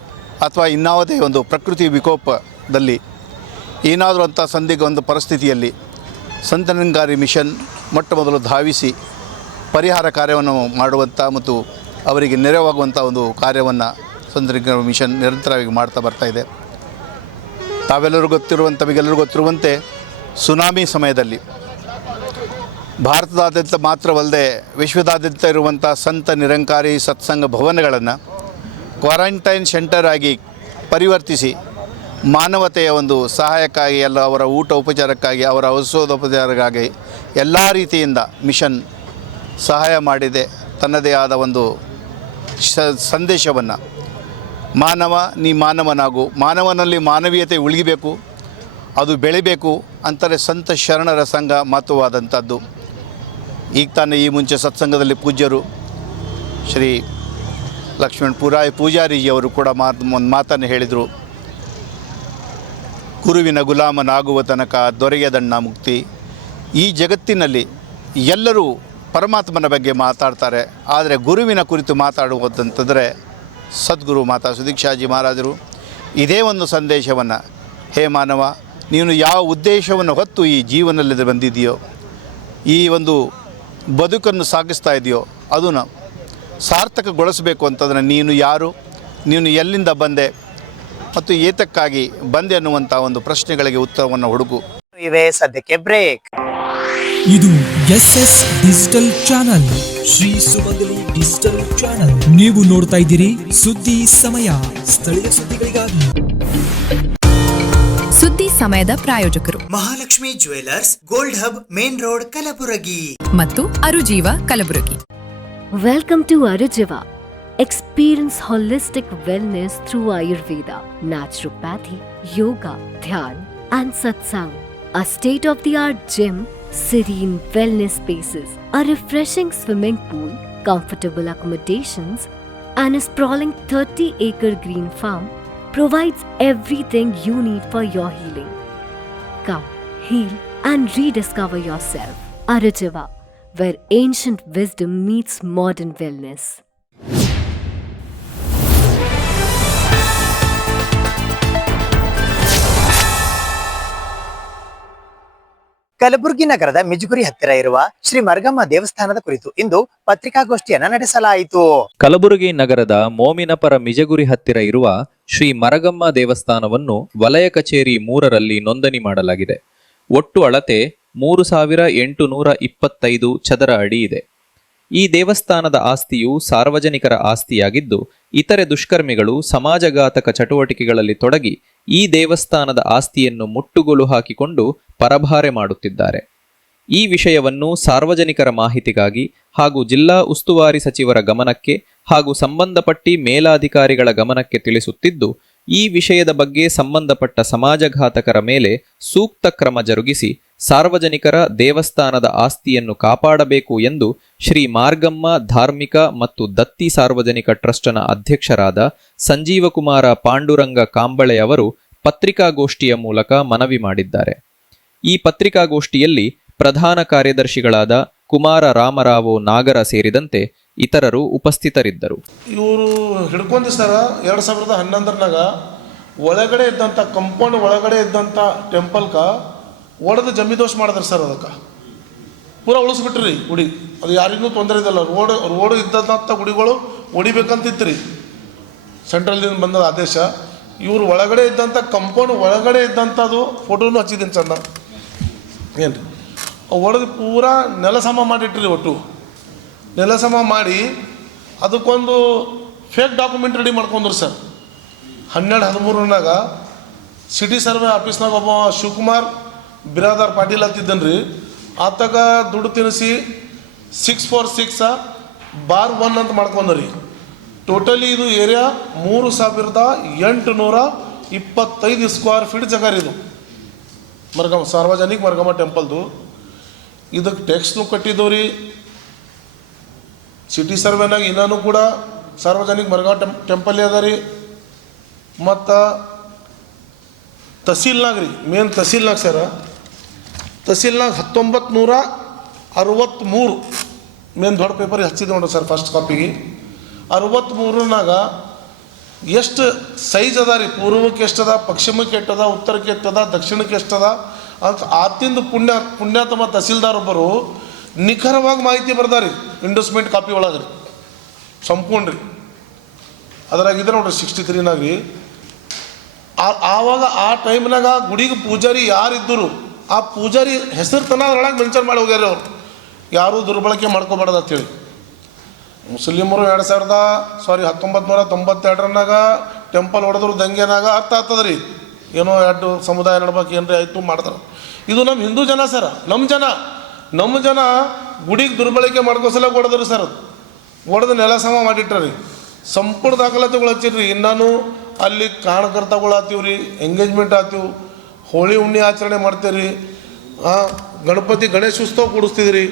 ಅಥವಾ ಇನ್ನಾವುದೇ ಒಂದು ಪ್ರಕೃತಿ ವಿಕೋಪದಲ್ಲಿ ಏನಾದರೂ ಅಂಥ ಒಂದು ಪರಿಸ್ಥಿತಿಯಲ್ಲಿ ಸಂತ ನಿರಂಕಾರಿ ಮಿಷನ್ ಮೊಟ್ಟ ಮೊದಲು ಧಾವಿಸಿ ಪರಿಹಾರ ಕಾರ್ಯವನ್ನು ಮಾಡುವಂಥ ಮತ್ತು ಅವರಿಗೆ ನೆರವಾಗುವಂಥ ಒಂದು ಕಾರ್ಯವನ್ನು ಸಂತ ನಿರಂಕಾರಿ ಮಿಷನ್ ನಿರಂತರವಾಗಿ ಮಾಡ್ತಾ ಬರ್ತಾ ಇದೆ. ತಮಗೆಲ್ಲರಿಗೂ ಗೊತ್ತಿರುವಂತೆ ಸುನಾಮಿ ಸಮಯದಲ್ಲಿ ಭಾರತದಾದ್ಯಂತ ಮಾತ್ರವಲ್ಲದೆ ವಿಶ್ವದಾದ್ಯಂತ ಇರುವಂಥ ಸಂತ ನಿರಂಕಾರಿ ಸತ್ಸಂಗ ಭವನಗಳನ್ನು ಕ್ವಾರಂಟೈನ್ ಸೆಂಟರ್ ಆಗಿ ಪರಿವರ್ತಿಸಿ ಮಾನವತೆಯ ಒಂದು ಸಹಾಯಕ್ಕಾಗಿ, ಎಲ್ಲ ಅವರ ಊಟ ಉಪಚಾರಕ್ಕಾಗಿ, ಅವರ ಔಷಧೋಪಚಾರಕ್ಕಾಗಿ ಎಲ್ಲ ರೀತಿಯಿಂದ ಮಿಷನ್ ಸಹಾಯ ಮಾಡಿದೆ. ತನ್ನದೇ ಆದ ಒಂದು ಸಂದೇಶವನ್ನು, ಮಾನವ ನೀ ಮಾನವನಾಗು, ಮಾನವನಲ್ಲಿ ಮಾನವೀಯತೆ ಉಳಿಬೇಕು, ಅದು ಬೆಳಿಬೇಕು ಅಂತಾರೆ ಸಂತ ಶರಣರ ಸಂಘ ಮಹತ್ವವಾದಂಥದ್ದು. ಈಗ ತಾನೇ ಈ ಮುಂಚೆ ಸತ್ಸಂಗದಲ್ಲಿ ಪೂಜ್ಯರು ಶ್ರೀ ಲಕ್ಷ್ಮಣ ಪೂಜಾರಿಜಿಯವರು ಕೂಡ ಒಂದು ಮಾತನ್ನು ಹೇಳಿದರು. ಗುರುವಿನ ಗುಲಾಮನಾಗುವ ತನಕ ದೊರೆಯದಣ್ಣ ಮುಕ್ತಿ. ಈ ಜಗತ್ತಿನಲ್ಲಿ ಎಲ್ಲರೂ ಪರಮಾತ್ಮನ ಬಗ್ಗೆ ಮಾತಾಡ್ತಾರೆ, ಆದರೆ ಗುರುವಿನ ಕುರಿತು ಮಾತಾಡುವುದಂತಂದರೆ ಸದ್ಗುರು ಮಾತಾ ಸುದೀಕ್ಷಾಜಿ ಮಹಾರಾಜರು ಇದೇ ಒಂದು ಸಂದೇಶವನ್ನು, ಹೇ ಮಾನವ, ನೀನು ಯಾವ ಉದ್ದೇಶವನ್ನು ಹೊತ್ತು ಈ ಜೀವನದಲ್ಲಿ ಬಂದಿದೆಯೋ, ಈ ಒಂದು ಬದುಕನ್ನು ಸಾಗಿಸ್ತಾ ಇದೆಯೋ ಅದನ್ನು ಸಾರ್ಥಕಗೊಳಿಸಬೇಕು ಅಂತಂದರೆ ನೀನು ಯಾರು, ನೀನು ಎಲ್ಲಿಂದ ಬಂದೆ ಮತ್ತು ಏತಕ್ಕಾಗಿ ಬಂದೆ ಅನ್ನುವಂಥ ಒಂದು ಪ್ರಶ್ನೆಗಳಿಗೆ ಉತ್ತರವನ್ನು ಹುಡುಕು. ಇವೆ ಸದ್ಯಕ್ಕೆ ಬ್ರೇಕ್. ಇದು SS ಡಿಜಿಟಲ್ ಚಾನಲ್, ಶ್ರೀ ಸುಮಂಗಲಿ ಡಿಜಿಟಲ್ ಚಾನಲ್. ನೀವು ನೋಡ್ತಾ ಇದ್ದೀರಿ ಸುದ್ದಿ ಸಮಯ, ಸ್ಥಳೀಯ ಸುದ್ದಿಗಳಿಗಾಗಿ. ಸುದ್ದಿ ಸಮಯದ ಪ್ರಾಯೋಜಕರು Mahalakshmi jewellers, gold hub, main road, Kalaburagi ಮತ್ತು ಅರುಜೀವ Kalaburagi. Welcome to Arujiva. Experience holistic wellness through Ayurveda, naturopathy, yoga, dhyan, and satsang. A state-of-the-art gym, serene wellness spaces, a refreshing swimming pool, comfortable accommodations, and a sprawling 30-acre green farm provides everything you need for your healing. Come, heal, and rediscover yourself. Arujiva, where ancient wisdom meets modern wellness. Kalaburagi ನಗರದ ಮಿಜುಗುರಿ ಹತ್ತಿರ ಇರುವ ಶ್ರೀ ಮರಗಮ್ಮ ದೇವಸ್ಥಾನದ ಕುರಿತು ಇಂದು ಪತ್ರಿಕಾಗೋಷ್ಠಿಯನ್ನ ನಡೆಸಲಾಯಿತು. ಕಲಬುರಗಿ ನಗರದ ಮೋಮಿನಪರ ಮಿಜಗುರಿ ಹತ್ತಿರ ಇರುವ ಶ್ರೀ ಮರಗಮ್ಮ ದೇವಸ್ಥಾನವನ್ನು ವಲಯ ಕಚೇರಿ 3ರಲ್ಲಿ ನೋಂದಣಿ ಮಾಡಲಾಗಿದೆ. ಒಟ್ಟು ಅಳತೆ 3825 ಚದರ ಅಡಿ ಇದೆ. ಈ ದೇವಸ್ಥಾನದ ಆಸ್ತಿಯು ಸಾರ್ವಜನಿಕರ ಆಸ್ತಿಯಾಗಿದ್ದು, ಇತರೆ ದುಷ್ಕರ್ಮಿಗಳು ಸಮಾಜಘಾತಕ ಚಟುವಟಿಕೆಗಳಲ್ಲಿ ತೊಡಗಿ ಈ ದೇವಸ್ಥಾನದ ಆಸ್ತಿಯನ್ನು ಮುಟ್ಟುಗೋಲು ಹಾಕಿಕೊಂಡು ಪರಭಾರೆ ಮಾಡುತ್ತಿದ್ದಾರೆ. ಈ ವಿಷಯವನ್ನು ಸಾರ್ವಜನಿಕರ ಮಾಹಿತಿಗಾಗಿ ಹಾಗೂ ಜಿಲ್ಲಾ ಉಸ್ತುವಾರಿ ಸಚಿವರ ಗಮನಕ್ಕೆ ಹಾಗೂ ಸಂಬಂಧಪಟ್ಟ ಮೇಲಾಧಿಕಾರಿಗಳ ಗಮನಕ್ಕೆ ತಿಳಿಸುತ್ತಿದ್ದು, ಈ ವಿಷಯದ ಬಗ್ಗೆ ಸಂಬಂಧಪಟ್ಟ ಸಮಾಜಘಾತಕರ ಮೇಲೆ ಸೂಕ್ತ ಕ್ರಮ ಜರುಗಿಸಿ ಸಾರ್ವಜನಿಕರ ದೇವಸ್ಥಾನದ ಆಸ್ತಿಯನ್ನು ಕಾಪಾಡಬೇಕು ಎಂದು ಶ್ರೀ ಮಾರ್ಗಮ್ಮ ಧಾರ್ಮಿಕ ಮತ್ತು ದತ್ತಿ ಸಾರ್ವಜನಿಕ ಟ್ರಸ್ಟ್ನ ಅಧ್ಯಕ್ಷರಾದ ಸಂಜೀವಕುಮಾರ ಪಾಂಡುರಂಗ ಕಾಂಬಳೆ ಅವರು ಪತ್ರಿಕಾಗೋಷ್ಠಿಯ ಮೂಲಕ ಮನವಿ ಮಾಡಿದ್ದಾರೆ. ಈ ಪತ್ರಿಕಾಗೋಷ್ಠಿಯಲ್ಲಿ ಪ್ರಧಾನ ಕಾರ್ಯದರ್ಶಿಗಳಾದ ಕುಮಾರ ರಾಮರಾವು ನಾಗರ ಸೇರಿದಂತೆ ಇತರರು ಉಪಸ್ಥಿತರಿದ್ದರು. ಇವರು ಹಿಡ್ಕೊಂಡಿ ಸರ 2011 ಒಳಗಡೆ ಇದ್ದಂಥ ಕಂಪೌಂಡ್ ಒಳಗಡೆ ಇದ್ದಂಥ ಟೆಂಪಲ್ಕ ಒಡೆದು ಜಮೀದೋಷ ಮಾಡಿದ್ರು ಸರ್. ಅದಕ್ಕೆ ಪೂರ ಉಳಿಸ್ಬಿಟ್ರಿ ಗುಡಿ. ಅದು ಯಾರಿಗೂ ತೊಂದರೆ ಇದಲ್ಲ. ರೋಡ್ ಇದ್ದಂಥ ಗುಡಿಗಳು ಹೊಡಿಬೇಕಂತಿತ್ತು ರೀ, ಸೆಂಟ್ರಲ್ದಿಂದ ಬಂದ ಆದೇಶ. ಇವರು ಒಳಗಡೆ ಇದ್ದಂಥ ಕಂಪೌಂಡ್ ಒಳಗಡೆ ಇದ್ದಂಥದ್ದು ಫೋಟೋನು ಹಚ್ಚಿದ್ದೀನಿ ಚಂದ. ಏನು ರೀ ಒಡೆದು ಪೂರಾ ನೆಲಸಮ ಮಾಡಿಟ್ರಿ. ಒಟ್ಟು ನೆಲಸಮ ಮಾಡಿ ಅದಕ್ಕೊಂದು ಫೇಕ್ ಡಾಕ್ಯುಮೆಂಟ್ ರೆಡಿ ಮಾಡ್ಕೊಂಡ್ರು ಸರ್. 12-13 ಸಿಟಿ ಸರ್ವೆ ಆಫೀಸ್ನಾಗ ಒಬ್ಬ ಶಿವಕುಮಾರ್ ಬಿರಾದಾರ್ ಪಾಟೀಲ್ ಅಂತಿದ್ದನ್ರಿ. ಆತಾಗ ದುಡ್ಡು ತಿನ್ನಿಸಿ 646/1 ಅಂತ ಮಾಡ್ಕೊಂಡ್ರಿ. ಟೋಟಲಿ ಇದು ಏರಿಯಾ 3825 ಸ್ಕ್ವೇರ್ ಫೀಟ್ ಜಾಗ ರೀ. ಇದು ಮರಗಮ್ಮ ಸಾರ್ವಜನಿಕ ಮರಗಮ್ಮ ಟೆಂಪಲ್ದು. ಇದಕ್ಕೆ ಟ್ಯಾಕ್ಸ್ನು ಕಟ್ಟಿದ್ದವು ರೀ. ಸಿಟಿ ಸರ್ವೆನಾಗ ಇನ್ನೂ ಕೂಡ ಸಾರ್ವಜನಿಕ ಮರಗಮ್ಮ ಟೆಂಪಲ್ ಅದ ರೀ. ಮತ್ತು ತಹಸೀಲ್ನಾಗ ರೀ, ಮೇನ್ ತಹಸೀಲ್ನಾಗ ಸರ, ತಹಸೀಲ್ನಾಗ 1963 ಮೇನ್ ದೊಡ್ಡ ಪೇಪರ್ ಹಚ್ಚಿದ್ದು ನೋಡ್ರಿ ಸರ್. ಫಸ್ಟ್ ಕಾಪಿಗೆ 63ನಾಗ ಎಷ್ಟು ಸೈಜ್ ಅದ ರೀ, ಪೂರ್ವಕ್ಕೆ ಎಷ್ಟದ, ಪಶ್ಚಿಮಕ್ಕೆ ಎಷ್ಟದ, ಉತ್ತರಕ್ಕೆ ಎಷ್ಟದ, ದಕ್ಷಿಣಕ್ಕೆ ಎಷ್ಟದ ಅಂತ ಆತಿಂದು ಪುಣ್ಯಾತಮ ತಹಸೀಲ್ದಾರ್ ಒಬ್ಬರು ನಿಖರವಾಗಿ ಮಾಹಿತಿ ಬರ್ದಾರಿ ಇಂಡೋಸ್ಮೆಂಟ್ ಕಾಪಿ ಒಳಗೆ ರೀ, ಸಂಪೂರ್ಣ ರೀ. ಅದ್ರಾಗಿದೆ ನೋಡ್ರಿ 63ನಾಗ ರೀ. ಆವಾಗ ಆ ಟೈಮ್ನಾಗ ಗುಡಿಗೆ ಪೂಜಾರಿ ಯಾರಿದ್ದರು ಆ ಪೂಜಾರಿ ಹೆಸರು ತನ ಅದ್ರೊಳಗೆ ಮೆನ್ಷನ್ ಮಾಡಿ ಹೋಗ್ಯಾರ ಅವರು, ಯಾರೂ ದುರ್ಬಳಕೆ ಮಾಡ್ಕೋಬಾರ್ದು ಅಂತೇಳಿ. ಮುಸ್ಲಿಮರು 1992 ಟೆಂಪಲ್ ಹೊಡೆದ್ರು ದಂಗೆನಾಗ ಅರ್ಥ ಆಗ್ತದೆ ರೀ. ಏನೋ ಎರಡು ಸಮುದಾಯ ನಡ್ಬೇಕು ಏನ್ರಿ ಆಯಿತು ಮಾಡ್ತಾರೆ. ಇದು ನಮ್ಮ ಹಿಂದೂ ಜನ ಸರ, ನಮ್ಮ ಜನ ಗುಡಿಗೆ ದುರ್ಬಳಕೆ ಮಾಡ್ಕೋಸಲ ಹೊಡೆದ್ರಿ ಸರ್. ಹೊಡೆದು ನೆಲ ಸಮ ಮಾಡಿಟ್ರಿ, ಸಂಪೂರ್ಣ ದಾಖಲಾತಿಗಳು ಹಚ್ಚಿರ್ರಿ. ಇನ್ನೂ ಅಲ್ಲಿ ಕಾರಣಕರ್ತಗಳು ಆತೀವಿ ರೀ, ಎಂಗೇಜ್ಮೆಂಟ್ ಆತೀವಿ, ಹೋಳಿ ಹುಣ್ಣಿ ಆಚರಣೆ ಮಾಡ್ತೀವಿ, ಗಣಪತಿ ಗಣೇಶ ಉತ್ಸವ ಕೂಡಿಸ್ತಿದ್ರಿ.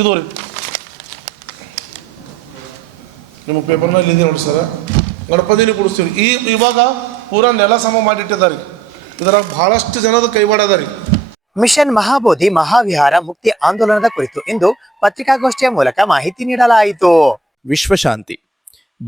ಇದು ರೀ ನಿಮ್ಮ ಪೇಪರ್ನಲ್ಲಿ ಇದೆ ನೋಡಿ ಸರ, ಗಣಪತಿನೇ ಕೂಡಿಸ್ತೀವಿ. ಇವಾಗ ಪೂರಾ ನೆಲ ಸಮ ಮಾಡಿಟ್ಟಿದ್ದಾರೆ. ಇದರಾಗ ಬಹಳಷ್ಟು ಜನದ ಕೈವಾಡ ಅದ ರೀ. ಮಿಷನ್ ಮಹಾಬೋಧಿ ಮಹಾವಿಹಾರ ಮುಕ್ತಿ ಆಂದೋಲನದ ಕುರಿತು ಇಂದು ಪತ್ರಿಕಾಗೋಷ್ಠಿಯ ಮೂಲಕ ಮಾಹಿತಿ ನೀಡಲಾಯಿತು. ವಿಶ್ವಶಾಂತಿ.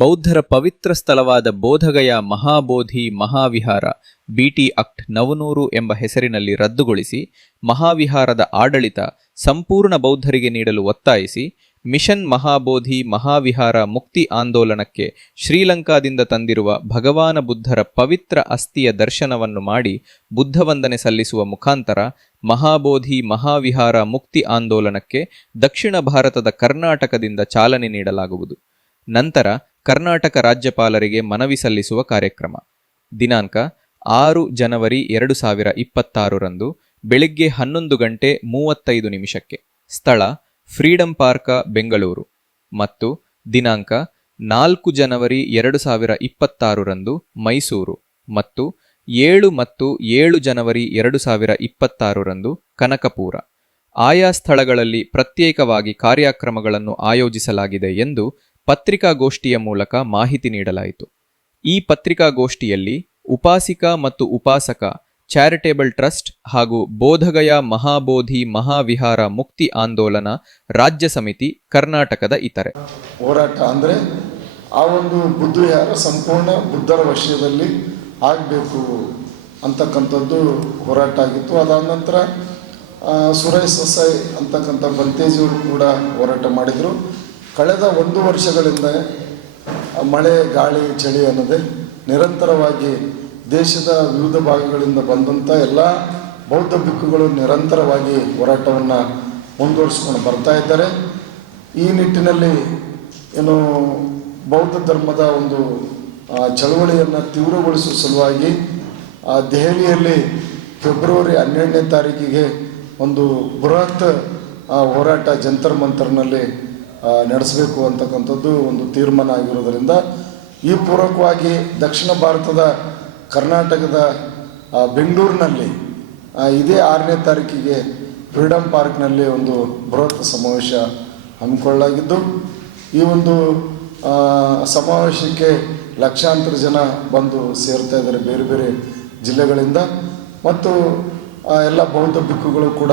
ಬೌದ್ಧರ ಪವಿತ್ರ ಸ್ಥಳವಾದ ಬೋಧಗಯ ಮಹಾಬೋಧಿ ಮಹಾವಿಹಾರ BT ಆಕ್ಟ್ 900 ಎಂಬ ಹೆಸರಿನಲ್ಲಿ ರದ್ದುಗೊಳಿಸಿ ಮಹಾವಿಹಾರದ ಆಡಳಿತ ಸಂಪೂರ್ಣ ಬೌದ್ಧರಿಗೆ ನೀಡಲು ಒತ್ತಾಯಿಸಿ ಮಿಷನ್ ಮಹಾಬೋಧಿ ಮಹಾವಿಹಾರ ಮುಕ್ತಿ ಆಂದೋಲನಕ್ಕೆ ಶ್ರೀಲಂಕಾದಿಂದ ತಂದಿರುವ ಭಗವಾನ ಬುದ್ಧರ ಪವಿತ್ರ ಅಸ್ಥಿಯ ದರ್ಶನವನ್ನು ಮಾಡಿ ಬುದ್ಧವಂದನೆ ಸಲ್ಲಿಸುವ ಮುಖಾಂತರ ಮಹಾಬೋಧಿ ಮಹಾವಿಹಾರ ಮುಕ್ತಿ ಆಂದೋಲನಕ್ಕೆ ದಕ್ಷಿಣ ಭಾರತದ ಕರ್ನಾಟಕದಿಂದ ಚಾಲನೆ ನೀಡಲಾಗುವುದು. ನಂತರ ಕರ್ನಾಟಕ ರಾಜ್ಯಪಾಲರಿಗೆ ಮನವಿ ಸಲ್ಲಿಸುವ ಕಾರ್ಯಕ್ರಮ ದಿನಾಂಕ 6 ಜನವರಿ 2026 ಬೆಳಿಗ್ಗೆ 11:35 ಸ್ಥಳ ಫ್ರೀಡಂ ಪಾರ್ಕ ಬೆಂಗಳೂರು ಮತ್ತು ದಿನಾಂಕ 4 ಜನವರಿ 2026 ಮೈಸೂರು ಮತ್ತು 7 ಜನವರಿ 2026 ಕನಕಪುರ. ಆಯಾ ಸ್ಥಳಗಳಲ್ಲಿ ಪ್ರತ್ಯೇಕವಾಗಿ ಕಾರ್ಯಕ್ರಮಗಳನ್ನು ಆಯೋಜಿಸಲಾಗಿದೆ ಎಂದು ಪತ್ರಿಕಾಗೋಷ್ಠಿಯ ಮೂಲಕ ಮಾಹಿತಿ ನೀಡಲಾಯಿತು. ಈ ಪತ್ರಿಕಾಗೋಷ್ಠಿಯಲ್ಲಿ ಉಪಾಸಿಕಾ ಮತ್ತು ಉಪಾಸಕ ಚಾರಿಟೇಬಲ್ ಟ್ರಸ್ಟ್ ಹಾಗೂ ಬೋಧಗಯ ಮಹಾಬೋಧಿ ಮಹಾವಿಹಾರ ಮುಕ್ತಿ ಆಂದೋಲನ ರಾಜ್ಯ ಸಮಿತಿ ಕರ್ನಾಟಕದ ಇತರೆ. ಹೋರಾಟ ಅಂದರೆ ಆ ಒಂದು ಬುದ್ಧ ವಿಹಾರ ಸಂಪೂರ್ಣ ಬುದ್ಧರ ವಶದಲ್ಲಿ ಆಗಬೇಕು ಅಂತಕ್ಕಂಥದ್ದು ಹೋರಾಟ ಆಗಿತ್ತು. ಅದಾದ ನಂತರ ಸುರೇಶ್ ಸಸಾಯಿ ಅಂತಕ್ಕಂಥ ಬಂತೇಜಿಯವರು ಕೂಡ ಹೋರಾಟ ಮಾಡಿದರು. ಕಳೆದ 1 ವರ್ಷಗಳಿಂದ ಮಳೆ ಗಾಳಿ ಚಳಿ ಅನ್ನೋದೇ ನಿರಂತರವಾಗಿ ದೇಶದ ವಿವಿಧ ಭಾಗಗಳಿಂದ ಬಂದಂಥ ಎಲ್ಲ ಬೌದ್ಧ ಭಿಕ್ಕುಗಳು ನಿರಂತರವಾಗಿ ಹೋರಾಟವನ್ನು ಮುಂದುವರಿಸ್ಕೊಂಡು ಬರ್ತಾ ಇದ್ದಾರೆ. ಈ ನಿಟ್ಟಿನಲ್ಲಿ ಏನು ಬೌದ್ಧ ಧರ್ಮದ ಒಂದು ಚಳವಳಿಯನ್ನು ತೀವ್ರಗೊಳಿಸುವ ಸಲುವಾಗಿ ದೆಹಲಿಯಲ್ಲಿ ಫೆಬ್ರವರಿ 12ನೇ ತಾರೀಕಿಗೆ ಒಂದು ಬೃಹತ್ ಹೋರಾಟ ಜಂತರ್ ಮಂತರ್ನಲ್ಲಿ ನಡೆಸಬೇಕು ಅಂತಕ್ಕಂಥದ್ದು ಒಂದು ತೀರ್ಮಾನ ಆಗಿರೋದರಿಂದ ಈ ಪೂರ್ವಕವಾಗಿ ದಕ್ಷಿಣ ಭಾರತದ ಕರ್ನಾಟಕದ ಬೆಂಗಳೂರಿನಲ್ಲಿ ಇದೇ 6ನೇ ತಾರೀಕಿಗೆ ಫ್ರೀಡಂ ಪಾರ್ಕ್ನಲ್ಲಿ ಒಂದು ಬೃಹತ್ ಸಮಾವೇಶ ಹಮ್ಮಿಕೊಳ್ಳಲಾಗಿದ್ದು, ಈ ಒಂದು ಸಮಾವೇಶಕ್ಕೆ ಲಕ್ಷಾಂತರ ಜನ ಬಂದು ಸೇರ್ತಾ ಇದ್ದಾರೆ ಬೇರೆ ಬೇರೆ ಜಿಲ್ಲೆಗಳಿಂದ. ಮತ್ತು ಎಲ್ಲ ಬೌದ್ಧ ಭಿಕ್ಕುಗಳು ಕೂಡ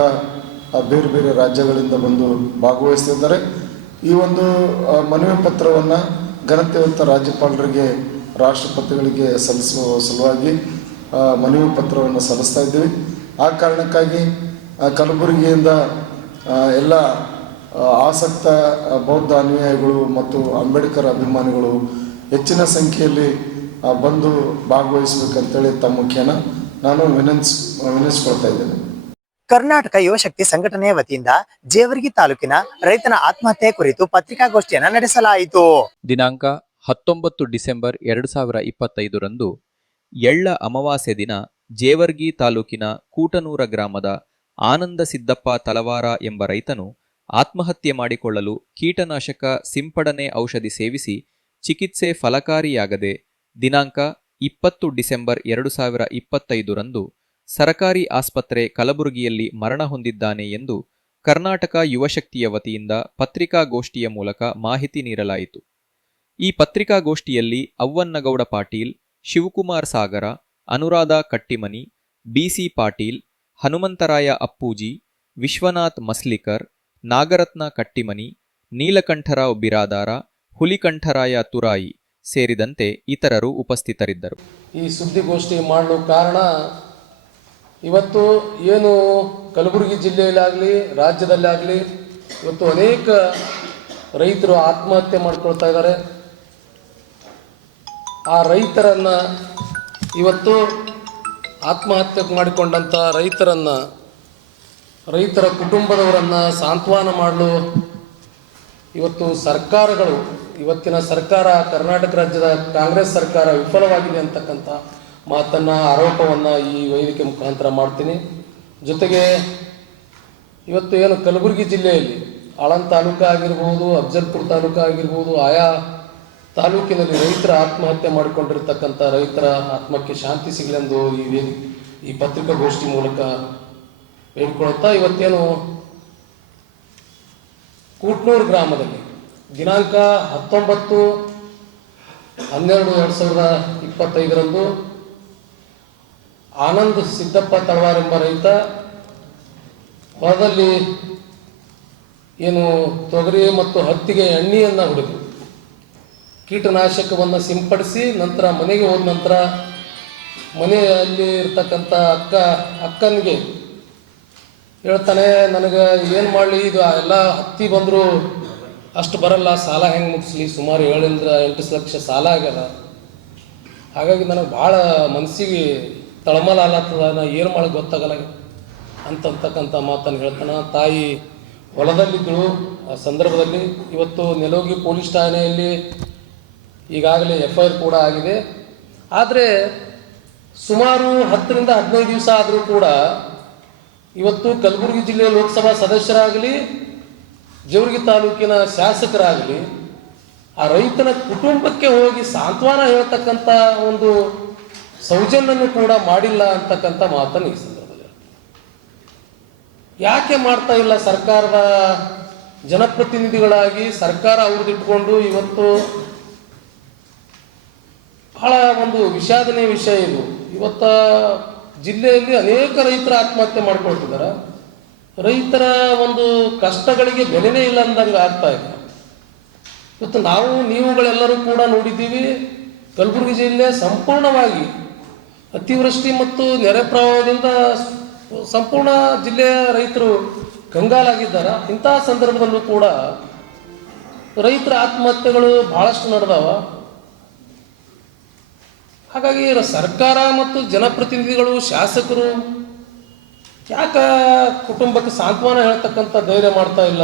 ಬೇರೆ ಬೇರೆ ರಾಜ್ಯಗಳಿಂದ ಬಂದು ಭಾಗವಹಿಸ್ತಿದ್ದಾರೆ. ಈ ಒಂದು ಮನವಿ ಪತ್ರವನ್ನು ಘನತೆಯುತ ರಾಜ್ಯಪಾಲರಿಗೆ ರಾಷ್ಟ್ರಪತಿಗಳಿಗೆ ಸಲ್ಲಿಸುವ ಸಲುವಾಗಿ ಮನವಿ ಪತ್ರವನ್ನು ಸಲ್ಲಿಸ್ತಾ ಇದ್ದೀವಿ. ಆ ಕಾರಣಕ್ಕಾಗಿ ಕಲಬುರಗಿಯಿಂದ ಎಲ್ಲ ಆಸಕ್ತ ಬೌದ್ಧ ಅನುಯಾಯಿಗಳು ಮತ್ತು ಅಂಬೇಡ್ಕರ್ ಅಭಿಮಾನಿಗಳು ಹೆಚ್ಚಿನ ಸಂಖ್ಯೆಯಲ್ಲಿ ಬಂದು ಭಾಗವಹಿಸಬೇಕಂತೇಳಿ ತಮ್ಮ ಮುಖ್ಯನ ನಾನು ವಿನಂತಿಸ್ಕೊಳ್ತಾ ಇದ್ದೇನೆ. ಕರ್ನಾಟಕ ಯುವಶಕ್ತಿ ಸಂಘಟನೆಯ ವತಿಯಿಂದ ಜೇವರ್ಗಿ ತಾಲೂಕಿನ ರೈತನ ಆತ್ಮಹತ್ಯೆ ಕುರಿತು ಪತ್ರಿಕಾಗೋಷ್ಠಿಯನ್ನು ನಡೆಸಲಾಯಿತು. ದಿನಾಂಕ 19 ಡಿಸೆಂಬರ್ 2025 ಎಳ್ಳ ಅಮಾವಾಸ್ಯೆ ದಿನ ಜೇವರ್ಗಿ ತಾಲೂಕಿನ ಕೂಟನೂರ ಗ್ರಾಮದ ಆನಂದ ಸಿದ್ದಪ್ಪ ತಲವಾರ ಎಂಬ ರೈತನು ಆತ್ಮಹತ್ಯೆ ಮಾಡಿಕೊಳ್ಳಲು ಕೀಟನಾಶಕ ಸಿಂಪಡಣೆ ಔಷಧಿ ಸೇವಿಸಿ ಚಿಕಿತ್ಸೆ ಫಲಕಾರಿಯಾಗದೆ ದಿನಾಂಕ 20 ಡಿಸೆಂಬರ್ 2025 ಸರಕಾರಿ ಆಸ್ಪತ್ರೆ ಕಲಬುರಗಿಯಲ್ಲಿ ಮರಣ ಹೊಂದಿದ್ದಾನೆ ಎಂದು ಕರ್ನಾಟಕ ಯುವಶಕ್ತಿಯ ವತಿಯಿಂದ ಪತ್ರಿಕಾಗೋಷ್ಠಿಯ ಮೂಲಕ ಮಾಹಿತಿ ನೀಡಲಾಯಿತು. ಈ ಪತ್ರಿಕಾಗೋಷ್ಠಿಯಲ್ಲಿ ಅವ್ವನ್ನಗೌಡ ಪಾಟೀಲ್, ಶಿವಕುಮಾರ್ ಸಾಗರ, ಅನುರಾಧ ಕಟ್ಟಿಮನಿ, ಬಿಸಿ ಪಾಟೀಲ್, ಹನುಮಂತರಾಯ ಅಪ್ಪೂಜಿ, ವಿಶ್ವನಾಥ್ ಮಸ್ಲಿಕರ್, ನಾಗರತ್ನ ಕಟ್ಟಿಮನಿ, ನೀಲಕಂಠರಾವ್ ಬಿರಾದಾರ, ಹುಲಿಕಂಠರಾಯ ತುರಾಯಿ ಸೇರಿದಂತೆ ಇತರರು ಉಪಸ್ಥಿತರಿದ್ದರು. ಈ ಸುದ್ದಿಗೋಷ್ಠಿ ಮಾಡಲು ಕಾರಣ ಇವತ್ತು ಏನು ಕಲಬುರಗಿ ಜಿಲ್ಲೆಯಲ್ಲಾಗಲಿ ರಾಜ್ಯದಲ್ಲಾಗಲಿ ಇವತ್ತು ಅನೇಕ ರೈತರು ಆತ್ಮಹತ್ಯೆ ಮಾಡ್ಕೊಳ್ತಾ ಇದ್ದಾರೆ. ಆ ರೈತರನ್ನು ಇವತ್ತು ಆತ್ಮಹತ್ಯೆ ಮಾಡಿಕೊಂಡಂಥ ರೈತರ ಕುಟುಂಬದವರನ್ನು ಸಾಂತ್ವನ ಮಾಡಲು ಇವತ್ತು ಸರ್ಕಾರಗಳು, ಇವತ್ತಿನ ಸರ್ಕಾರ, ಕರ್ನಾಟಕ ರಾಜ್ಯದ ಕಾಂಗ್ರೆಸ್ ಸರ್ಕಾರ ವಿಫಲವಾಗಿದೆ ಅಂತಕ್ಕಂಥ ಮಾತನ್ನು, ಆರೋಪವನ್ನು ಈ ವೇದಿಕೆ ಮುಖಾಂತರ ಮಾಡ್ತೀನಿ. ಜೊತೆಗೆ ಇವತ್ತು ಏನು ಕಲಬುರಗಿ ಜಿಲ್ಲೆಯಲ್ಲಿ ಆಳಂದ ತಾಲೂಕು ಆಗಿರ್ಬೋದು, ಅಫಜಲ್ಪುರ ತಾಲೂಕು ಆಗಿರ್ಬೋದು, ಆಯಾ ತಾಲೂಕಿನಲ್ಲಿ ರೈತರ ಆತ್ಮಹತ್ಯೆ ಮಾಡಿಕೊಂಡಿರ್ತಕ್ಕಂಥ ರೈತರ ಆತ್ಮಕ್ಕೆ ಶಾಂತಿ ಸಿಗಲೆಂದು ಈ ಪತ್ರಿಕಾಗೋಷ್ಠಿ ಮೂಲಕ ಹೇಳ್ಕೊಳ್ತಾ, ಇವತ್ತೇನು ಕೂಟ್ನೂರು ಗ್ರಾಮದಲ್ಲಿ ದಿನಾಂಕ 19/12/2025 ಆನಂದ್ ಸಿದ್ದಪ್ಪ ತಳವಾರ್ ಎಂಬ ರೈತ ಹೊಲದಲ್ಲಿ ಏನು ತೊಗರಿ ಮತ್ತು ಹತ್ತಿಗೆ ಎಣ್ಣೆಯನ್ನು ಹೊಡೆದು ಕೀಟನಾಶಕವನ್ನು ಸಿಂಪಡಿಸಿ ನಂತರ ಮನೆಗೆ ಹೋದ ನಂತರ ಮನೆಯಲ್ಲಿ ಇರ್ತಕ್ಕಂಥ ಅಕ್ಕನಿಗೆ ಹೇಳ್ತಾನೆ, ನನಗೆ ಏನು ಮಾಡಲಿ, ಇದು ಎಲ್ಲ ಹತ್ತಿ ಬಂದರೂ ಅಷ್ಟು ಬರಲ್ಲ, ಸಾಲ ಹೆಂಗೆ ಮುಗಿಸ್ಲಿ, ಸುಮಾರು 7-8 ಲಕ್ಷ ಸಾಲ ಆಗ್ಯದ. ಹಾಗಾಗಿ ನನಗೆ ಭಾಳ ಮನಸ್ಸಿಗೆ ತಳಮಲ ಆಲತ್ತದ, ನಾ ಏನು ಮಾಡೋಕೆ ಗೊತ್ತಾಗಲ್ಲ ಅಂತಕ್ಕಂಥ ಮಾತನ್ನು ಹೇಳ್ತಾನೆ. ತಾಯಿ ಹೊಲದಲ್ಲಿದ್ದಳು. ಆ ಸಂದರ್ಭದಲ್ಲಿ ಇವತ್ತು ನೆಲೋಗಿ ಪೊಲೀಸ್ ಠಾಣೆಯಲ್ಲಿ ಈಗಾಗಲೇ FIR ಕೂಡ ಆಗಿದೆ. ಆದರೆ ಸುಮಾರು 10ರಿಂದ 15 ದಿವಸ ಆದರೂ ಕೂಡ ಇವತ್ತು ಕಲಬುರಗಿ ಜಿಲ್ಲೆಯ ಲೋಕಸಭಾ ಸದಸ್ಯರಾಗಲಿ, ಜೇವರ್ಗಿ ತಾಲೂಕಿನ ಶಾಸಕರಾಗಲಿ ಆ ರೈತನ ಕುಟುಂಬಕ್ಕೆ ಹೋಗಿ ಸಾಂತ್ವನ ಹೇಳ್ತಕ್ಕಂಥ ಒಂದು ಸೌಜನ್ಯವನ್ನು ಕೂಡ ಮಾಡಿಲ್ಲ ಅಂತಕ್ಕಂಥ ಮಾತನ್ನು ಈ ಸಂದರ್ಭದಲ್ಲಿ ಯಾಕೆ ಮಾಡ್ತಾ ಇಲ್ಲ ಸರ್ಕಾರದ ಜನಪ್ರತಿನಿಧಿಗಳಾಗಿ? ಸರ್ಕಾರ ಅವ್ರದ್ದಿಟ್ಕೊಂಡು ಇವತ್ತು ಬಹಳ ಒಂದು ವಿಷಾದನೀಯ ವಿಷಯ ಇದು. ಇವತ್ತ ಜಿಲ್ಲೆಯಲ್ಲಿ ಅನೇಕ ರೈತರ ಆತ್ಮಹತ್ಯೆ ಮಾಡ್ಕೊಳ್ತಿದ್ದಾರೆ. ರೈತರ ಒಂದು ಕಷ್ಟಗಳಿಗೆ ಬೆಲೆನೇ ಇಲ್ಲ ಅಂದಂಗೆ ಆಗ್ತಾ ಇದೆ. ಇವತ್ತು ನೀವುಗಳೆಲ್ಲರೂ ಕೂಡ ನೋಡಿದ್ದೀವಿ, ಕಲಬುರಗಿ ಜಿಲ್ಲೆ ಸಂಪೂರ್ಣವಾಗಿ ಅತಿವೃಷ್ಟಿ ಮತ್ತು ನೆರೆ ಪ್ರವಾಹದಿಂದ ಸಂಪೂರ್ಣ ಜಿಲ್ಲೆಯ ರೈತರು ಕಂಗಾಲಾಗಿದ್ದಾರೆ. ಇಂತಹ ಸಂದರ್ಭದಲ್ಲೂ ಕೂಡ ರೈತರ ಆತ್ಮಹತ್ಯೆಗಳು ಬಹಳಷ್ಟು ನಡೆದಾವ. ಹಾಗಾಗಿ ಸರ್ಕಾರ ಮತ್ತು ಜನಪ್ರತಿನಿಧಿಗಳು, ಶಾಸಕರು ಯಾಕೆ ಕುಟುಂಬಕ್ಕೆ ಸಾಂತ್ವನ ಹೇಳ್ತಕ್ಕಂಥ ಧೈರ್ಯ ಮಾಡ್ತಾ ಇಲ್ಲ?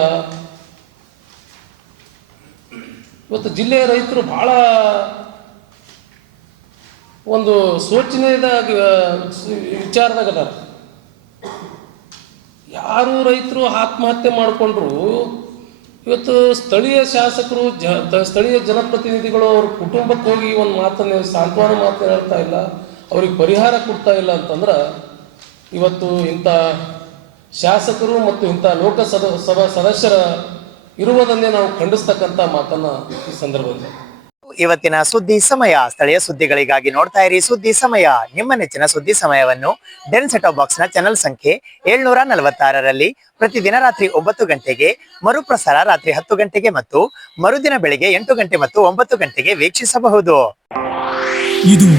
ಇವತ್ತು ಜಿಲ್ಲೆಯ ರೈತರು ಬಹಳ ಒಂದು ಶೋಚನೀಯದ ವಿಚಾರದಾಗ ಅದಾರ. ಯಾರು ರೈತರು ಆತ್ಮಹತ್ಯೆ ಮಾಡಿಕೊಂಡ್ರು ಇವತ್ತು ಸ್ಥಳೀಯ ಶಾಸಕರು, ಸ್ಥಳೀಯ ಜನಪ್ರತಿನಿಧಿಗಳು ಅವ್ರ ಕುಟುಂಬಕ್ಕೆ ಹೋಗಿ ಒಂದು ಮಾತನ್ನು, ಸಾಂತ್ವನ ಮಾತನ್ನು ಹೇಳ್ತಾ ಇಲ್ಲ, ಅವ್ರಿಗೆ ಪರಿಹಾರ ಕೊಡ್ತಾ ಇಲ್ಲ ಅಂತಂದ್ರೆ ಇವತ್ತು ಇಂಥ ಶಾಸಕರು ಮತ್ತು ಇಂಥ ಲೋಕಸಭಾ ಸದಸ್ಯರ ಇರುವುದನ್ನೇ ನಾವು ಖಂಡಿಸ್ತಕ್ಕಂಥ ಮಾತನ್ನ ಈ ಸಂದರ್ಭದಲ್ಲಿ. ಇವತ್ತಿನ ಸುದ್ದಿ ಸಮಯ ಸ್ಥಳೀಯ ಸುದ್ದಿಗಳಿಗಾಗಿ ನೋಡ್ತಾ ಇರಿ ಸುದ್ದಿ ಸಮಯ. ನಿಮ್ಮ ನೆಚ್ಚಿನ ಸುದ್ದಿ ಸಮಯವನ್ನು ಡೆನ್ ಸೆಟ್ ಆಫ್ ಬಾಕ್ಸ್ ನ ಚಾನೆಲ್ ಸಂಖ್ಯೆ 746ರಲ್ಲಿ ಪ್ರತಿದಿನ ರಾತ್ರಿ 9 ಗಂಟೆಗೆ, ಮರುಪ್ರಸಾರ ರಾತ್ರಿ 10 ಗಂಟೆಗೆ ಮತ್ತು ಮರುದಿನ ಬೆಳಿಗ್ಗೆ 8 ಗಂಟೆ ಮತ್ತು 9 ಗಂಟೆಗೆ ವೀಕ್ಷಿಸಬಹುದು. ಇದು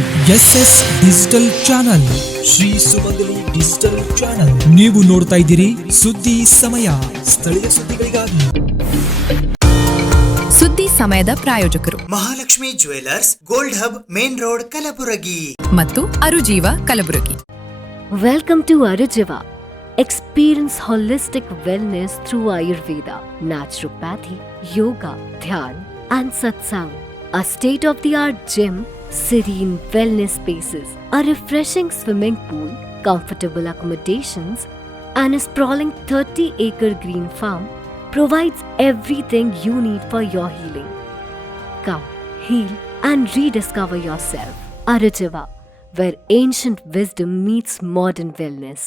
SS ಡಿಜಿಟಲ್ ಚಾನಲ್, ಶ್ರೀ ಸುಮಂಗಲಿ ಡಿಜಿಟಲ್ ಚಾನಲ್. ನೀವು ನೋಡ್ತಾ ಇದ್ದೀರಿ ಸುದ್ದಿ ಸಮಯ ಸ್ಥಳೀಯ ಸುದ್ದಿಗಳಿಗಾಗಿ. ಸುದ್ದಿ ಸಮಯದ ಪ್ರಾಯೋಜಕರು Mahalakshmi jewellers, gold hub, main road, Kalaburagi ಮತ್ತು ಅರುಜೀವ Kalaburagi. Welcome to Arujiva. Experience holistic wellness through Ayurveda, naturopathy, yoga, dhyan, and satsang. A state-of-the-art gym, serene wellness spaces, a refreshing swimming pool, comfortable accommodations, and a sprawling 30-acre green farm provides everything you need for your healing. Come, heal, and rediscover yourself. Arujiva, where ancient wisdom meets modern wellness.